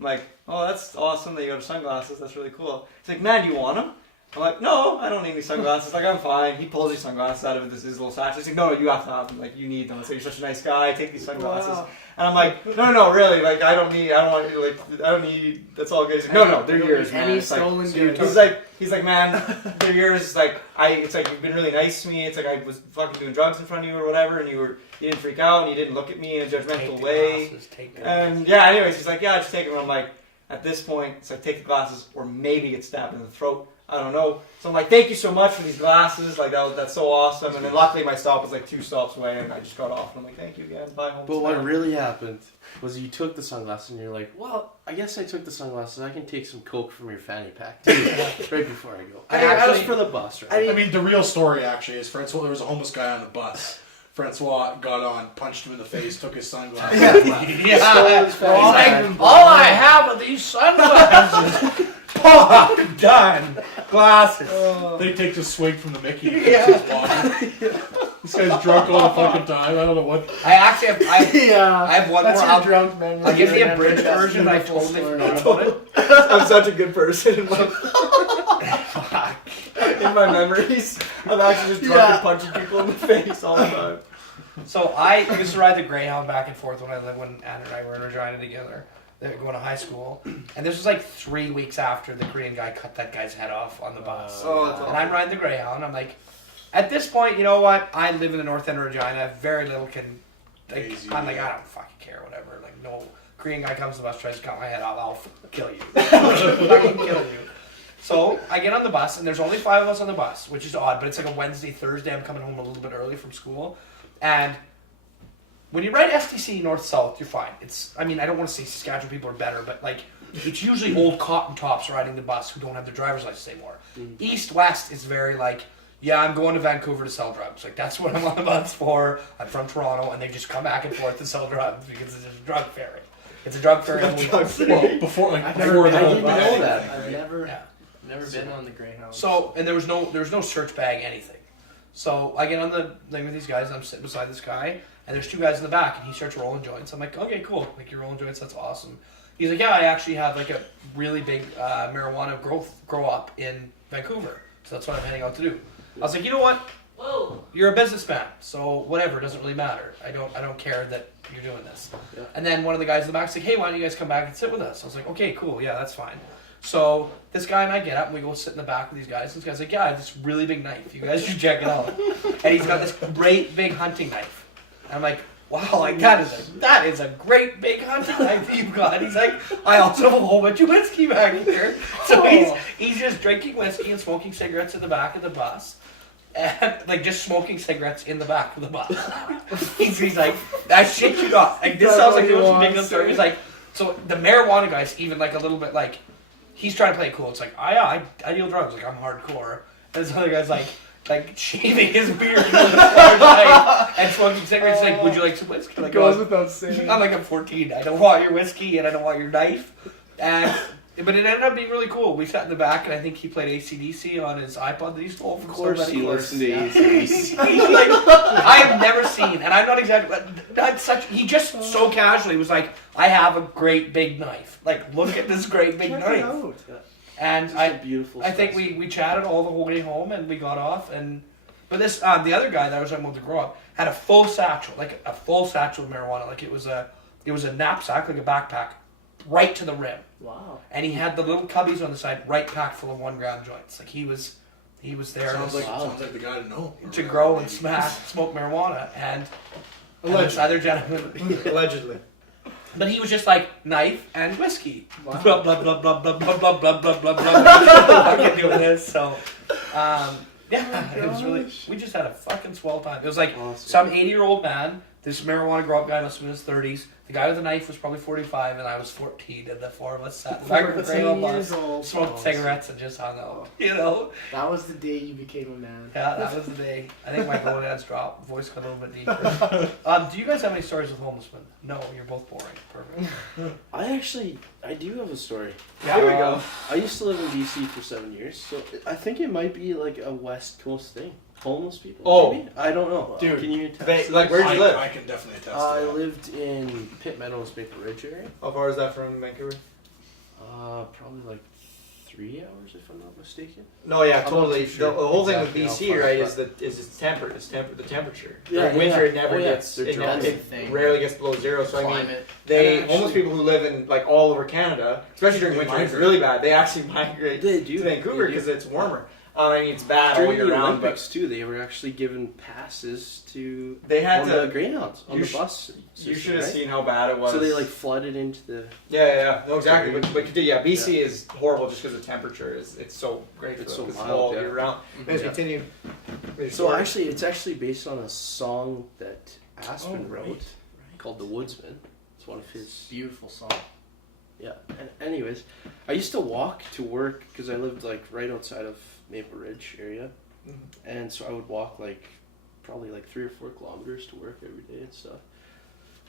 I'm like, oh, that's awesome that you got her sunglasses. That's really cool. He's like, man, do you want them? I'm like, no, I don't need any sunglasses. Like, I'm fine. He pulls these sunglasses out of his little satchel. He's like, no, you have to have them. Like, you need them. So you're such a nice guy. Take these sunglasses. Wow. And I'm like, no, really. Like, I don't need. That's all good. He's like, no, they're yours, man. Any It's like, stolen goods. he's like, man, they're yours. It's like, you've been really nice to me. It's like I was fucking doing drugs in front of you or whatever, and you didn't freak out and you didn't look at me in a judgmental way. And yeah, anyways, he's like, yeah, just take them. And I'm like, at this point, it's like, take the glasses or maybe get stabbed in the throat. I don't know. So I'm like, thank you so much for these glasses. Like, that's so awesome. And then luckily my stop was like 2 stops away, and I just got off. And I'm like, thank you again. Bye home. But what really happened was you took the sunglasses and you're like, well, I guess I took the sunglasses. I can take some coke from your fanny pack too, right before I go. That was for the bus, right? I mean, the real story actually is Francois. There was a homeless guy on the bus. Francois got on, punched him in the face, took his sunglasses. All I have are these sunglasses. Done. Glasses. They take the swig from the Mickey. This guy's drunk all the fucking time. I don't know what. I actually have. I have one That's more. your drunk memory. I'll give you a bridge version. I totally forgot about it. I'm such a good person in my memories. I'm actually just drunk and punching people in the face all the time. So I used to ride the Greyhound back and forth when Anna and I were in Regina together. They were going to high school, and this was like 3 weeks after the Korean guy cut that guy's head off on the bus. And I'm riding the Greyhound. I'm like, at this point, you know what? I live in the north end of Regina. Very little can. Like, I'm like, I don't fucking care, whatever. Like, no Korean guy comes to the bus, tries to cut my head off. I'll kill you. Fucking kill you. So I get on the bus, and there's only 5 of us on the bus, which is odd. But it's like a Wednesday, Thursday. I'm coming home a little bit early from school, and when you ride STC north-south, you're fine. I don't want to say Saskatchewan people are better, but like, it's usually old cotton tops riding the bus who don't have their driver's license anymore. East-west is very like, yeah, I'm going to Vancouver to sell drugs. Like, that's what I'm on the bus for. I'm from Toronto, and they just come back and forth to sell drugs because it's a drug ferry. It's a drug ferry. Well, before I didn't know the that. I've never been on the Greyhound. So, and there was no search bag, anything. So I get on the thing with these guys, and I'm sitting beside this guy, and there's 2 guys in the back, and he starts rolling joints. I'm like, okay, cool. Like, you're rolling joints, that's awesome. He's like, yeah, I actually have like a really big marijuana grow up in Vancouver, so that's what I'm heading out to do. I was like, you know what? Whoa. You're a businessman, so whatever, it doesn't really matter. I don't care that you're doing this. Yeah. And then one of the guys in the back's like, hey, why don't you guys come back and sit with us? I was like, okay, cool, yeah, that's fine. So this guy and I get up and we go sit in the back with these guys. This guy's like, yeah, I have this really big knife. You guys should check it out. And he's got this great big hunting knife. And I'm like, wow, like that is a great big hunting knife that you've got. He's like, I also have a whole bunch of whiskey back here. So he's just drinking whiskey and smoking cigarettes in the back of the bus. And like just smoking cigarettes in the back of the bus. he's like, that shit you got. Like this sounds like the most ridiculous story. He's like, so the marijuana guy's even like a little bit like, he's trying to play it cool. It's like, I deal drugs. Like I'm hardcore. And this other guy's like shaving his beard and smoking cigarettes. Like, would you like some whiskey? Like, Goes without saying. I'm like, I'm 14. I don't want your whiskey and I don't want your knife. But it ended up being really cool. We sat in the back and I think he played AC/DC on his iPod that he stole from somebody. Of course he listened to He's like, I have never seen, and I'm not exactly, that's such, he just so casually was like, I have a great big knife. Like, look at this great big knife. And I think we chatted all the whole way home and we got off. But this, the other guy that I was talking about to grow up had a full satchel, like a full satchel of marijuana. Like it was a knapsack, like a backpack, right to the rim. Wow. And he had the little cubbies on the side, right packed full of 1 gram joints. Like he was there Sounds like the guy to know. to grow and smoke marijuana. And this other gentleman, Allegedly. but he was just like knife and whiskey. Wow. Blah blah blah blah blah blah blah blah blah blah blah. I'm doing this, so yeah, it was really. We just had a fucking swell time. It was like some 80-year-old man. This marijuana grow up guy must have been in his 30s. The guy with the knife was probably 45, and I was 14, and the 4 of us sat in the back of the trail bus, smoked cigarettes, and just hung out. You know? That was the day you became a man. Yeah, that was the day. I think my gonads dropped, voice got a little bit deeper. Do you guys have any stories with homeless men? No, you're both boring. Perfect. I do have a story. Yeah. Here we go. I used to live in BC for 7 years, so I think it might be like a West Coast thing. Homeless people. Oh. Maybe? I don't know. Dude, can you attest? like, where'd you live? I can definitely attest to I that. lived in Pitt Meadows, Maple Ridge area. How far is that from Vancouver? Probably like 3 hours if I'm not mistaken. No, yeah, I'm not totally. too sure The whole exactly thing how with BC, far, right, but- is it's tempered. It's the temperature. Yeah, During winter, yeah. it never Oh, yeah. gets. They're It, dry. it Thing. rarely gets below 0. So I mean, Climate. they And homeless people who live in like all over Canada, especially during They winter, it's migrate. really bad. They actually migrate They do. to Vancouver They do. because it's warmer. I mean, it's bad all During year the round, but Olympics too, they were actually given passes to they had on to. the Greyhounds on you the bus. You system, should have right? seen how bad it was. So they like flooded into the. Yeah. No, exactly. But yeah, BC is horrible just because the temperature it's so great. It's for them. so It's mild, all yeah. year round. Let's Yeah. continue. So it's actually based on a song that Aspen right. wrote called "The Woodsman." It's one of his. Beautiful song. Yeah. And anyways, I used to walk to work because I lived like right outside of Maple Ridge area, and so I would walk like probably like 3 or 4 kilometers to work every day and stuff.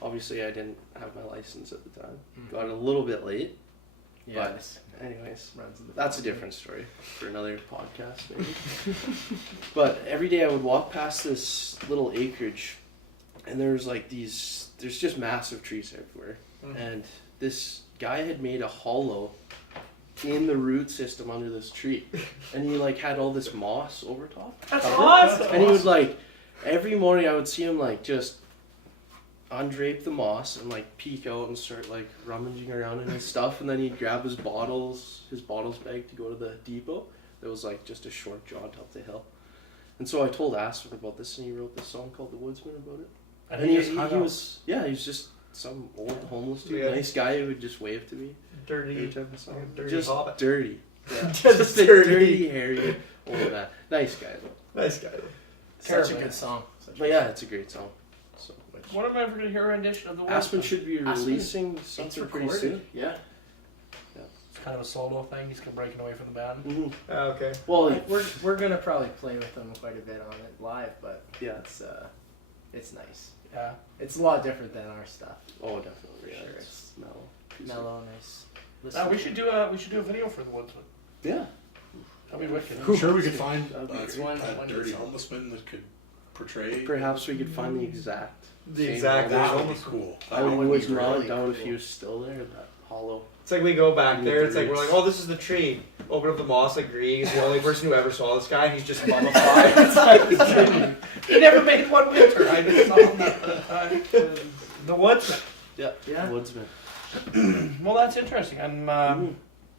Obviously, I didn't have my license at the time. Got a little bit late. Yes. But anyways, Runs in the that's a family. different story for another podcast maybe. But every day I would walk past this little acreage, and there's just massive trees everywhere. And this guy had made a hollow in the root system under this tree, and he like had all this moss over top. That's covered. awesome. And he would like every morning I would see him like just undrape the moss and like peek out and start like rummaging around in his stuff, and then he'd grab his bottles bag to go to the depot. There was like just a short jaunt up the hill, and so I told Aspen about this, and he wrote this song called "The Woodsman" about it. And And he he was just some old homeless dude, Yeah. nice guy who would just wave to me dirty. every time I saw him. Dirty Just hobbit. dirty. Yeah. Just a dirty. dirty, hairy old man. Nice guy though. Nice guy. Such a Terrible. good song. But yeah, it's a great song. So When am I ever going to hear a rendition of the Woodsman? Aspen should be Aspen, releasing something pretty recorded. soon. Yeah. It's kind of a solo thing. He's breaking away from the band. Mm-hmm. Okay. Well, We're gonna probably play with them quite a bit on it live, but yeah. it's nice. Yeah. It's a lot different than our stuff. Oh, definitely. Yeah, Sure, it's mellow. Mellow, nice. We should do a video for the Woodsman. Yeah. That'd be wicked. I'm sure we could find That'd be That's a one dirty good song. homeless man that could portray. Perhaps we could find the exact. The same exact- hollow. That would be cool. I That would would be not really doubt if cool. he was still there. That hollow. It's like we go back With there. the It's like we're roots. like, oh, this is the tree. Open up the moss, like Greg is the only person who ever saw this guy, and he's just mummified. It's like, He never made one winter. I just saw him the Woodsman. Yeah. Yeah. Woodsman. Well, that's interesting. I'm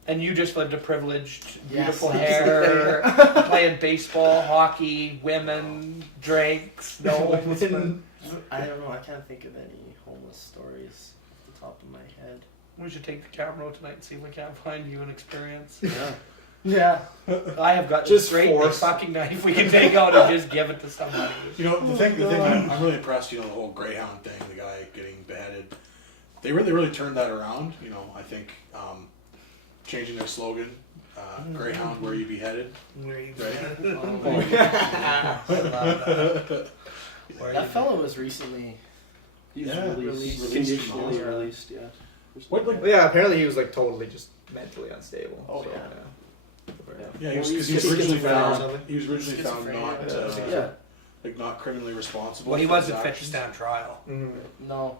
And you just lived a privileged, Yes. beautiful hair, playing baseball, hockey, women, drinks, no homeless men. I don't know. I can't think of any homeless stories off the top of my head. We should take the camera out tonight and see if we can't find you an experience. Yeah. Yeah. I have got Just this great big force. fucking knife we can take out and just give it to somebody. You know, the thing I'm really impressed, the whole Greyhound thing, the guy getting beheaded, they really turned that around. You know, I think changing their slogan, Greyhound, where you beheaded. Right? That fellow was recently. He was Yeah, released, released conditionally from- released, yeah. What, Well, yeah, apparently he was like totally just mentally unstable. Oh, so, yeah. Yeah, he was, Well, 'cause he was originally found. schizophrenia. He was originally found Schizophrenia. not, Yeah. like not criminally responsible. Well, he for his wasn't fit to actions. stand trial. No,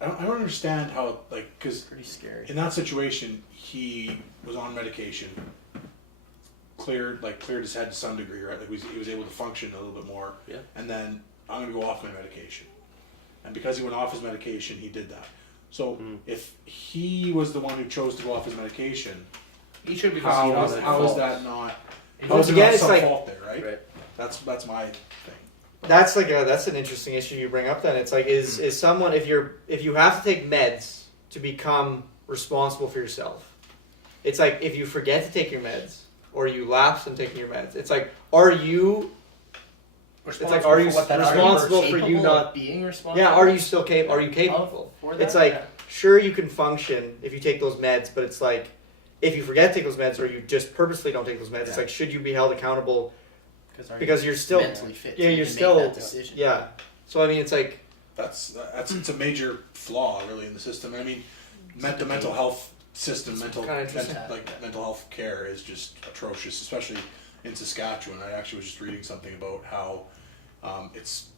I don't understand how, like, because pretty scary. in that situation he was on medication, cleared his head to some degree, right? Like he was able to function a little bit more. Yeah. And then I'm gonna go off my medication, and because he went off his medication, he did that. So if he was the one who chose to go off his medication, He should be how prosecuted is on how that. is that not? How Once is there again, not it's some like- fault there, right? Right. That's my thing. That's an interesting issue you bring up. Then it's like is someone if you have to take meds to become responsible for yourself, it's like if you forget to take your meds or you lapse in taking your meds, it's like are you Responsible are you for what that responsible argument for you Capable not? of being responsible? Yeah, are you still capable? Are you capable? For It's that? like Yeah. sure you can function if you take those meds, but it's like if you forget to take those meds or you just purposely don't take those meds, it's Yeah. like should you be held accountable are you because you're still mentally fit. yeah to you're even still make that decision. yeah. So I mean it's like That's it's a major flaw really in the system. I mean, the mental health system, mental health care is just atrocious, especially in Saskatchewan. I actually was just reading something about how it's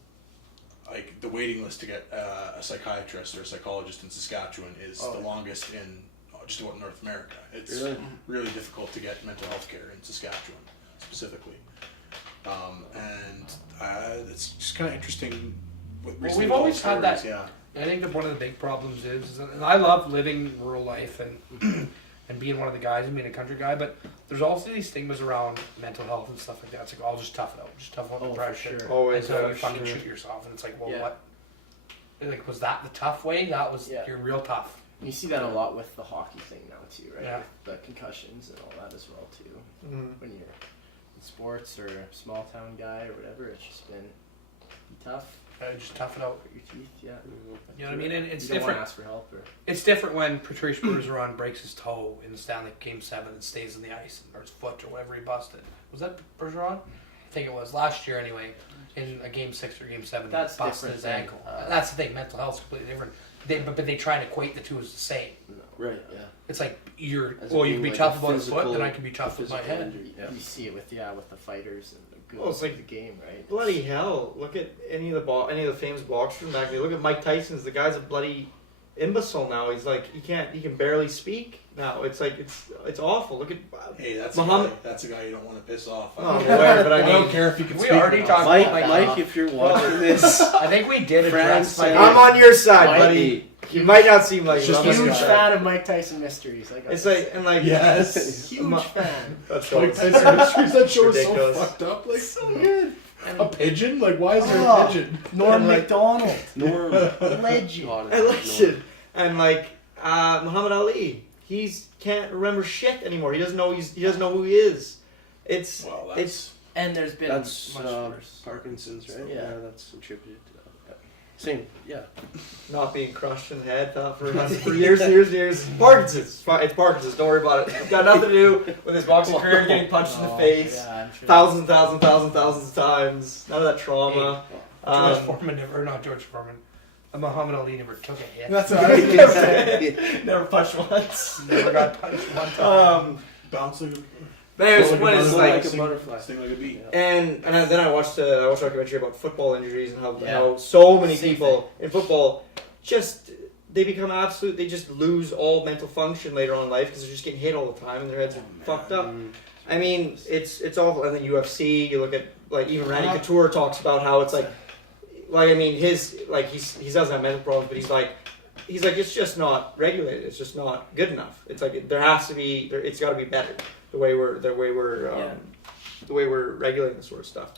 like the waiting list to get a psychiatrist or a psychologist in Saskatchewan is the longest in just about North America. It's really difficult to get mental health care in Saskatchewan specifically, and it's just kind of interesting. We've always had that. Yeah. I think that one of the big problems is, and I love living rural life and and being one of the guys and being a country guy, but there's also these stigmas around mental health and stuff like that. It's like, I'll just tough it out. Just tough out the Oh, for pressure sure. always until you sure. fucking shoot yourself. And it's like, well, Yeah. what? Like, was that the tough way? That was, Yeah. you're real tough. You see that a lot with the hockey thing now too, right? Yeah. With the concussions and all that as well too. Mhm. When you're in sports or a small town guy or whatever, it's just been tough. Just tough it out. Cut your teeth, yeah. You know what I mean? And it's you don't want different. to ask for help or It's different when Patrice Bergeron breaks his toe in the Stanley Game 7 and stays in the ice, or his foot, or whatever he busted. Was that Bergeron? I think it was last year anyway, in a Game 6 or Game 7. That's he busted different his than, ankle. That's the thing. Mental health is completely different. But they try and equate the two as the same. Right, yeah. It's like you As can being be like tough a about his foot, physical- then I can be tough a with my physical head. injury, you see it with the fighters and the good Well, it's like- the game, right? Bloody hell! Look at any of the famous boxers from back then. Look at Mike Tyson's. The guy's a bloody imbecile now. He's like he can barely speak now. It's like it's awful. Look at Hey, that's Muhammad. a guy you don't want to piss off. Oh, I'm aware, but I I don't mean, care if you can We speak. already or not. talked Mike, about Mike, if you're watching this, I think we did address France, my I'm on your side, Mike- buddy. You might not seem like Just I'm on your Huge side. fan of Mike Tyson mysteries. I got It's to like say. and like Yes. Huge fan. That's Like so Tyson Mysteries, that show is so Ridiculous. fucked up. Like So good. a pigeon? Like why is there Oh. a pigeon? Norm And, like- Macdonald. Norm. Legend. God, I listen and like Muhammad Ali. He's can't remember shit anymore. He doesn't know who he is. It's Well, it's And there's been That's much worse. Parkinson's, right? Yeah. That's attributed to that. Same, yeah. not being crushed in the head for years and years and years. Parkinson's. It's Parkinson's. Don't worry about it. It's got nothing to do with his boxing career getting punched in the face Yeah, I'm sure. thousands of times. None of that trauma. George Foreman never, or not George Foreman. Muhammad Ali never took a hit. That's what I was gonna say. Never punched once. Never got punched one time. Bounce like a But anyways, Well, when it's like like a butterfly. sting like a bee. and then I watched a documentary about football injuries and how Yeah. so many Same people in football just they become they just lose all mental function later on in life because they're just getting hit all the time and their heads are fucked up. I mean, it's awful. And the UFC, you look at like even Randy Couture talks about how it's like I mean he doesn't have mental problems, but he's like he's like, it's just not regulated. It's just not good enough. It's like there has to be. It's got to be better. The way we're regulating this sort of stuff.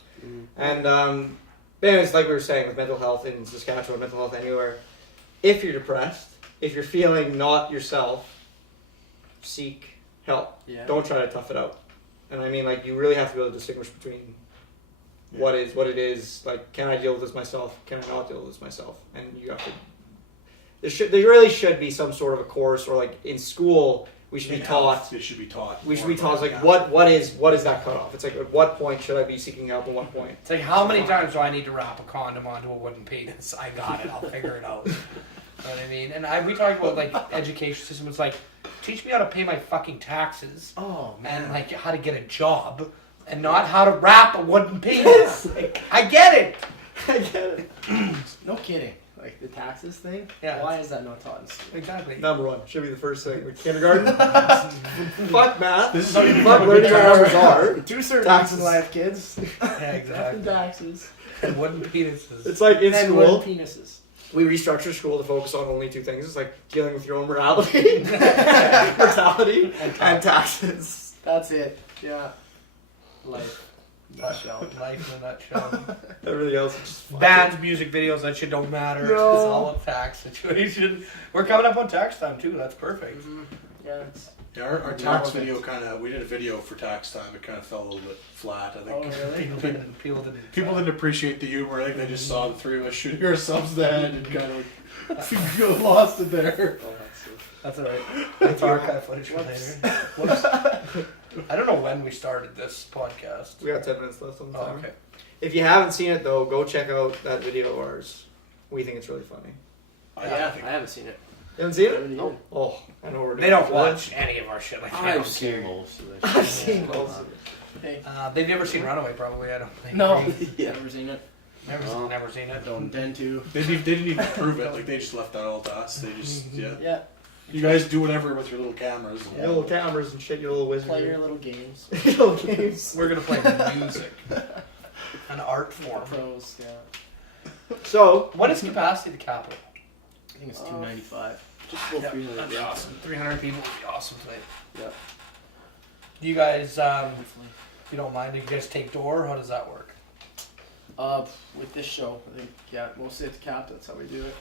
And anyways, like we were saying with mental health in Saskatchewan, mental health anywhere. If you're depressed, if you're feeling not yourself, seek help. Yeah. Don't try to tough it out. And I mean, like, you really have to be able to distinguish between what it is. Like, can I deal with this myself? Can I not deal with this myself? And you have to. There really should be some sort of a course, or like in school, we should be taught. It should be taught. We should be taught like what is that cutoff? It's like at what point should I be seeking help? At what point? It's like, how many times do I need to wrap a condom onto a wooden penis? I got it. I'll figure it out. You know what I mean? And we talk about like education system. It's like, teach me how to pay my fucking taxes. Oh man. And like how to get a job, and not how to wrap a wooden penis. I get it. I get it. No kidding. Like the taxes thing. Yeah. Why is that not taught in school? Exactly. Number one should be the first thing. Like kindergarten. Fuck math. This is how you Fuck become a learning good how numbers taxpayer. are. Do certain Taxes. things in life, kids. Yeah, exactly. Taxes. And wooden penises. It's like in And school. wooden penises. We restructure school to focus on only two things. It's like dealing with your own mortality, and taxes. That's it. Yeah. Life. Nutshell. Life in a nutshell. Everything else is just Bands, music videos, that shit don't matter. No. It's all a tax situation. We're coming up on tax time too. That's perfect. Yeah. It's, Yeah, our tax video we did a video for tax time. It kind of fell a little bit flat. I think really? People didn't. people didn't appreciate the humor. I think they just saw the three of us shooting ourselves in the head and kind of feel lost in there. That's alright. That's archive footage for later. Whoops. I don't know when we started this podcast. We got 10 minutes left on the Oh, timer. okay. If you haven't seen it though, go check out that video of ours. We think it's really funny. yeah, I haven't seen it. You haven't seen I it? haven't either. Oh, I know we're doing They don't it. watch any of our shit. Like, they don't care. most of it. I've seen most of it. Hey. They've never seen Runaway, probably. I don't think. No. Yeah. Never seen it. Never seen it. Don't intend to. They didn't even prove it. Like they just left that all to us. They just Yeah. You guys do whatever with your little cameras. Your little cameras and shit, your little wizard. Play your little games. little games. We're gonna play music, an art form. Pros. Yeah. So, What is capacity of the Capitol? I think it's 295. Just about 300. That'd be Yeah. awesome. 300 people would be awesome tonight. Yeah. Do you guys, Hopefully. if you don't mind, do you guys take door? How does that work? With this show, I think mostly at the cap. That's how we do it.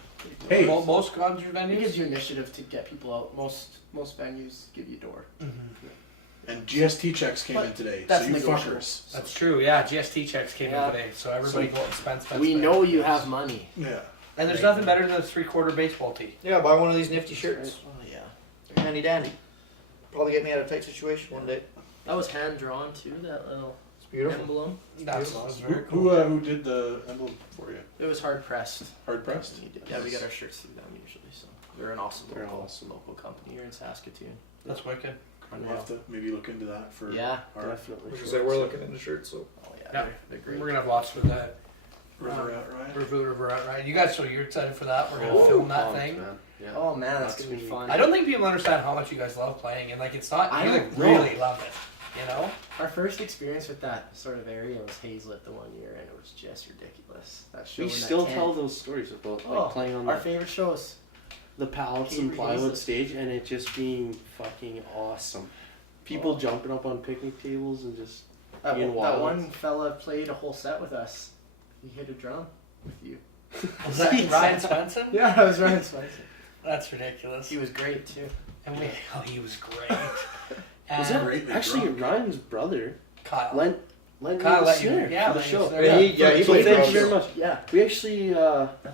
Hey. Most concert It venues. gives you initiative to get people out. Most venues give you a door. And GST checks came in today. That's so you negotiable. fuckers. That's true. Yeah, GST checks came Yeah. in today, so everybody go out and spend. We spend. know you have money. Yeah. And there's nothing better than a 3/4 baseball tee. yeah, buy one of these nifty shirts. Oh yeah. They're handy dandy. Probably get me out of a tight situation one day. That was hand drawn too. That little It's beautiful. emblem. That's Beautiful. very cool. Who did the emblem for you? It was hard pressed. Hard pressed? Yeah, we get our shirts through them usually. So they're an awesome They're local, awesome. local company here in Saskatoon. That's wicked. We'll have to maybe look into that for Yeah. our Definitely. Which is like we're looking into shirts, so. Oh yeah, Yeah. they're great. We're gonna have lots for that. river out, right? River out, right? You guys, so you're excited for that? We're gonna Oh, film that pumped, thing. man. Yeah. Oh man, that's That's gonna be me. fun. I don't think people understand how much you guys love playing, and like it's not. I You don't like know. really love it, you know. Our first experience with that sort of area was Hazlet the one year, and it was just ridiculous. That show. We in that still tent. tell those stories about Oh, like playing on our the, favorite shows. the pallets Cambridge and plywood Hazlet. stage, and it just being fucking awesome. People Oh. jumping up on picnic tables and just That, Ian that Wild. one fella played a whole set with us. He hit a drum with you. Was that Ryan Swenson? Yeah, that was Ryan Swenson. That's ridiculous. He was great too. And he was great. was And great. that actually Ryan's brother Kyle. lent Kyle me let the you- snare yeah, for the let you show. snare. Yeah, he So played thank for you very us. much. Yeah. We actually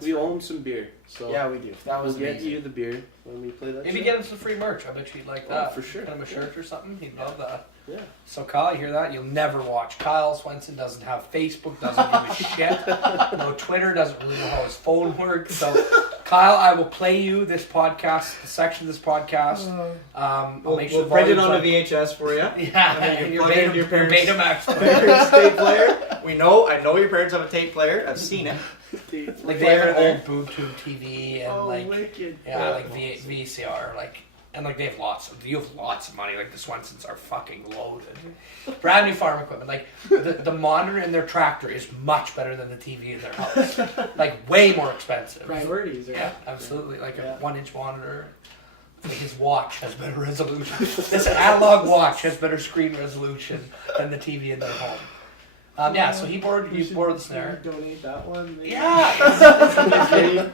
we owe him some beer, so Yeah, we do. That was we'll get amazing. you the beer when we play that. If you show. get him some free merch, I bet you'd like Oh, that. for sure. Get him a shirt or something. He'd love that. Yeah. So Kyle, you hear that? You'll never watch. Kyle Swenson doesn't have Facebook, doesn't give a shit. No Twitter, doesn't really know how his phone works. So Kyle, I will play you this podcast, the section of this podcast. I'll make sure We'll the print it volume's on a up. VHS for you. Yeah, And then you your plug it into Beta, your your parents' Betamax Your player. parents' tape player. I know your parents have a tape player. I've seen it. Like they have an old boob tube TV and Oh, like wicked. yeah, like VCR, like And like you have lots of money. Like the Swensons are fucking loaded. Brand new farm equipment. Like the monitor in their tractor is much better than the TV in their house. Like way more expensive. Priorities, right? Yeah, absolutely. Like a 1-inch monitor. Like his watch has better resolution. This analog watch has better screen resolution than the TV in their home. So he borrowed the snare. Donate that one. Maybe. Yeah.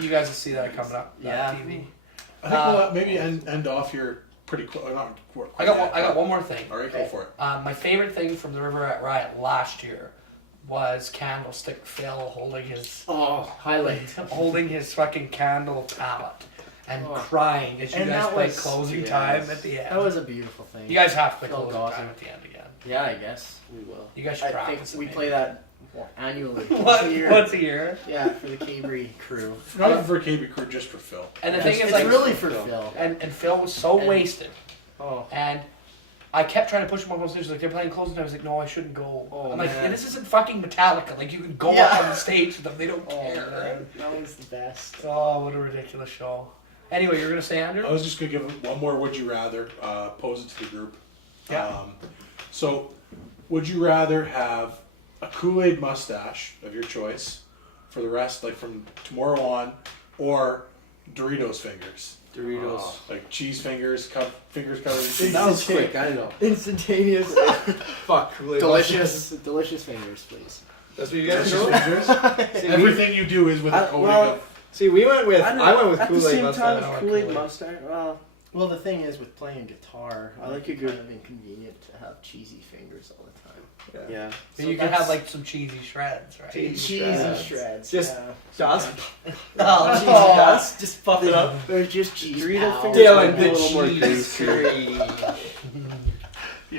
You guys will see that coming up. Yeah. TV. I think we'll maybe end off here pretty quick. I got one more thing. All right, go for it. My favorite thing from the River at Riot last year was Candlestick Phil holding his fucking candle palette and crying as you guys played closing time at the end. That was a beautiful thing. You guys have to play Phil closing Gosling. time at the end again. Yeah, I guess. We will. You guys should I practice. think we it, play that annually. once a year. Yeah, for the Cabri crew. Not even for KB Crew, just for Phil. And the Yeah, thing is, it's like, really for Phil. And Phil was so And- wasted. Oh. And I kept trying to push him up on stage. Like, they're playing closing time. I was like, no, I shouldn't go. Oh, I'm like, man. this isn't fucking Metallica. Like, you can go Yeah. up on the stage with them. They don't Oh, care. man. That was the best. Oh, what a ridiculous show. Anyway, you're going to say, Andrew? I was just going to give one more would you rather, pose it to the group. Yeah. So, would you rather have a Kool-Aid mustache of your choice for the rest, like from tomorrow on, or Doritos fingers? Doritos. Like cheese fingers, fingers covered in That cheese. was quick, I know. Instantaneous. Fuck, Kool-Aid delicious fingers, please. That's what you guys Cheese do? fingers. Everything you do is with a coating of... See, we went with, I I went with at the Kool-Aid same mustache. time, like Kool-Aid Kool-Aid. mustache. Well, the thing is, with playing guitar, I like it a good- kind of inconvenient to have cheesy fingers all the time. Yeah. So So you can that's- have, like, some cheesy shreds, right? Cheesy shreds. Just- yeah. Dust. Oh, cheesy dust. Just fuck it up. They're just cheese Dorito pals. fingers Dylan, might be a little more the greasy.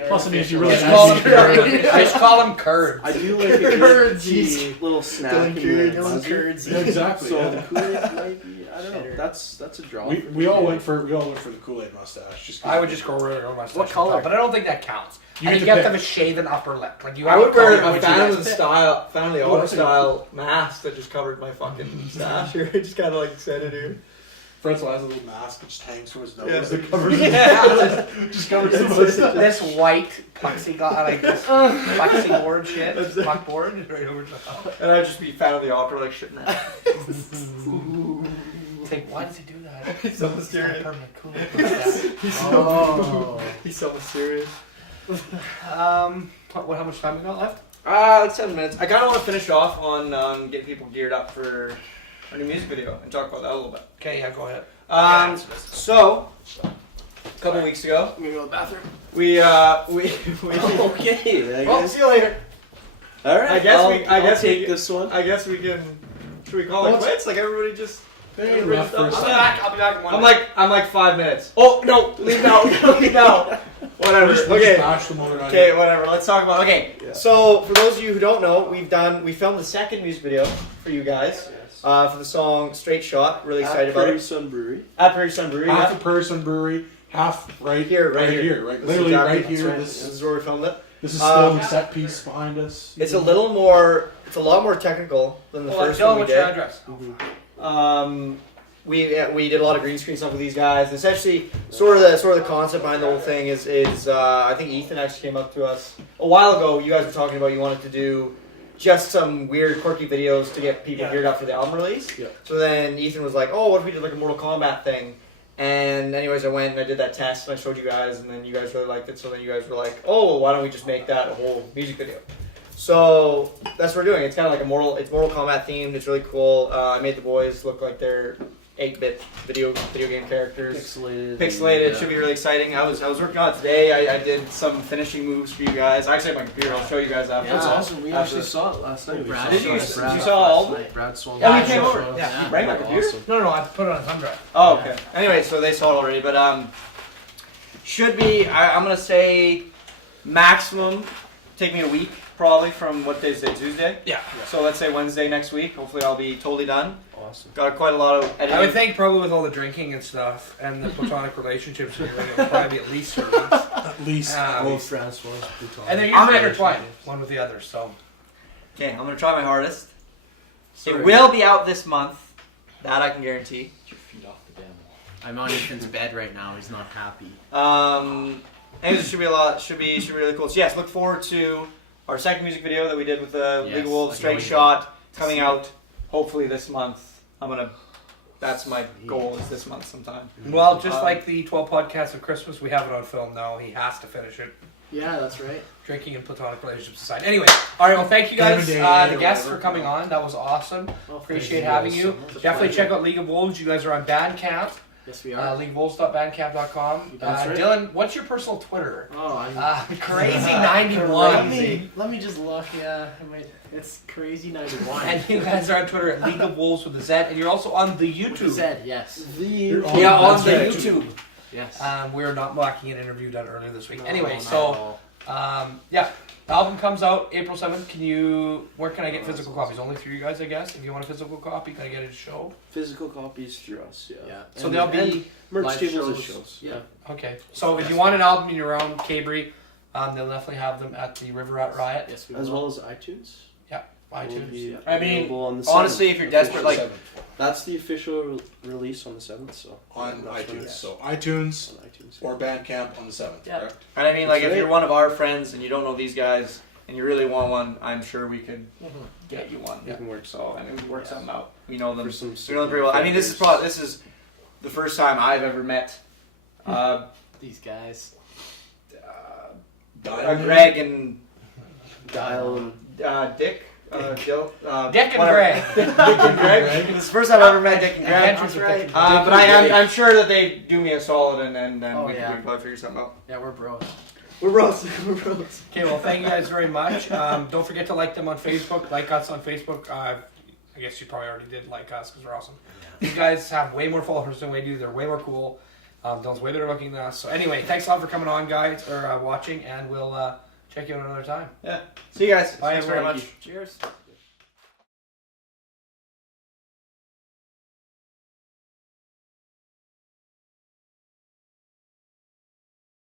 Plus, I mean, if you really Just call nice, them curds. Just call them curds. I do like a good Curdsy. little snack Dylan in the Currie, Dylan buzzer. Curds. Yeah, exactly. So yeah. the Kool-Aid might be, I don't know. Cheddar. That's a draw. We all went for the Kool-Aid mustache. Just 'cause I would just go regular mustache. What color? But I don't think that counts. You And get you to have to pick. have a shaven upper lip. Like you I have would a color, wear a would you Phantom guys of pick? style, Phantom of the Oh, Opera style mask that just covered my fucking mustache here. Just kind of like extended here. Francois has a little mask that just hangs from his nose. Yeah. That covers Yeah. just covers the mustache. This white plexiglass, like this plexiglass shit, blackboard right over the top. And I'd just be Phantom of the Opera like shit now. Think, why does he do that? He's so It's not mysterious. permanent cool. Like He's so, Oh. he's so mysterious. how much time we got left? Like 7 minutes. I kind of want to finish off on getting people geared up for our new music video and talk about that a little bit. Okay, yeah, go ahead. So, a couple weeks ago, I'm gonna go to the bathroom. we Okay, I well, guess. see you later. All right. I guess I'll take we- this one. I guess we can. Should we call it quits? Like everybody just. They left for a I'll be second. back. I'll be back in 1 I'm minute. like 5 minutes. Oh no! Leave now! Leave now! Whatever. We just Okay. bashed the motor on Okay, you. whatever. Let's talk about. Okay, Yeah. so for those of you who don't know, we filmed the second music video for you guys for the song "Straight Shot." Really excited about Prairie it. Sun Brewery. At Prairie Sun Brewery. Half Yeah. the Person Brewery, half right Here. right That's literally exactly- right here. that's This This is where we filmed it. is still the set piece behind us. It's a little more. It's a lot more technical than the first one we what's your did. address? We did a lot of green screen stuff with these guys. Essentially, sort of the concept behind the whole thing is I think Ethan actually came up to us a while ago. You guys were talking about you wanted to do just some weird, quirky videos to get people geared up for the album release. Yeah. So then Ethan was like, "Oh, what if we did like a Mortal Kombat thing?" And anyways, I went and I did that test and I showed you guys, and then you guys really liked it. So then you guys were like, "Oh, well, why don't we just make that a whole music video?" So that's what we're doing. It's kind of like it's Mortal Kombat themed. It's really cool. I made the boys look like they're 8-bit video game characters. Pixelated. Yeah. Should be really exciting. I was working on it today. I did some finishing moves for you guys. I actually have my computer. I'll show you guys after. That's Yeah. awesome. We After- actually saw it last night. We Brad saw Did you? it. Did Brad you up saw last all of night. Brad swung Yeah, by we came the over. show. Yeah, you bring my computer? Awesome. No, I put it on thumb drive. Oh, okay. Anyway, so they saw it already, but should be. I'm gonna say maximum take me a week probably from what day is it? Tuesday. Yeah. So let's say Wednesday next week. Hopefully I'll be totally done. Awesome. Got quite a lot of editing. I would think probably with all the drinking and stuff and the platonic relationships, it'll probably be at least 3 weeks. At least. Both Francois. And they're I'm usually gonna- intertwined, one with the other. So Okay, I'm gonna try my hardest. Sorry. It will be out this month. That I can guarantee. Get your feet off the damn wall. I'm on Ethan's bed right now. He's not happy. Anyways, it should be a lot. Should be really cool. So yes, look forward to our second music video that we did with the Yes, League of Wolves I Straight can't wait Shot coming out hopefully this month. That's my goal is this month sometime. Well, just like the 12 podcasts of Christmas, we have it on film now. He has to finish it. Yeah, that's right. Drinking and platonic relationships aside. Anyway, all right. Well, thank you guys, the guests, for coming on. That was awesome. Well, Appreciate thank having guys you. so much. Definitely check out League of Wolves. You guys are on Bandcamp. Yes, we are. LeagueofWolves.bandcamp.com. That's right. Dylan, what's your personal Twitter? Oh, I'm Crazy91. Let me just look. Yeah, it's Crazy91. And you guys are on Twitter at League of Wolves with a Z, and you're also on the YouTube. Said yes. On that's the right. YouTube. Yes. We're not mocking an interview done earlier this week. No, Anyway, not so at all. yeah, the album comes out April 7th. Where can I get physical copies? Only through you guys, I guess. If you want a physical copy, can I get it at a show? Physical copies through us, yeah. Yeah. So they'll be merch live tables at shows. shows. Yeah. okay. So if you want an album and you're around Cabri, they'll definitely have them at the River Rat Riot. Yes, we As will. well as iTunes. Will iTunes. be I mean, available on the honestly, 7th. if you're desperate, like That's the official release on the 7th, so. On that's when iTunes. it's So iTunes on iTunes. or Bandcamp on the 7th, Yeah. correct? and I mean, like That's if you're right. one of our friends and you don't know these guys and you really want one, I'm sure we could get you one. We can work So I mean, we can work something out. We know them. for some We know them pretty well. I mean, this is the first time I've ever met These guys. Greg and Dial and Dick. Dill, Dick and whatever. Greg. Dick and Greg. This is the first time I've ever met Dick and Greg. Adventures with Dick and But I'm sure that they do me a solid, and then Oh, we yeah. can probably figure something out. Yeah, we're bros. We're bros. We're bros. Okay, well, thank you guys very much. Don't forget to like them on Facebook. Like us on Facebook. I guess you probably already did like us because we're awesome. These guys have way more followers than we do. They're way more cool. Dylan's way better looking than us. So anyway, thanks a lot for coming on, guys, or watching, and we'll check you out another time. Yeah. See you guys. Bye, Thanks very everyone. much. Cheers.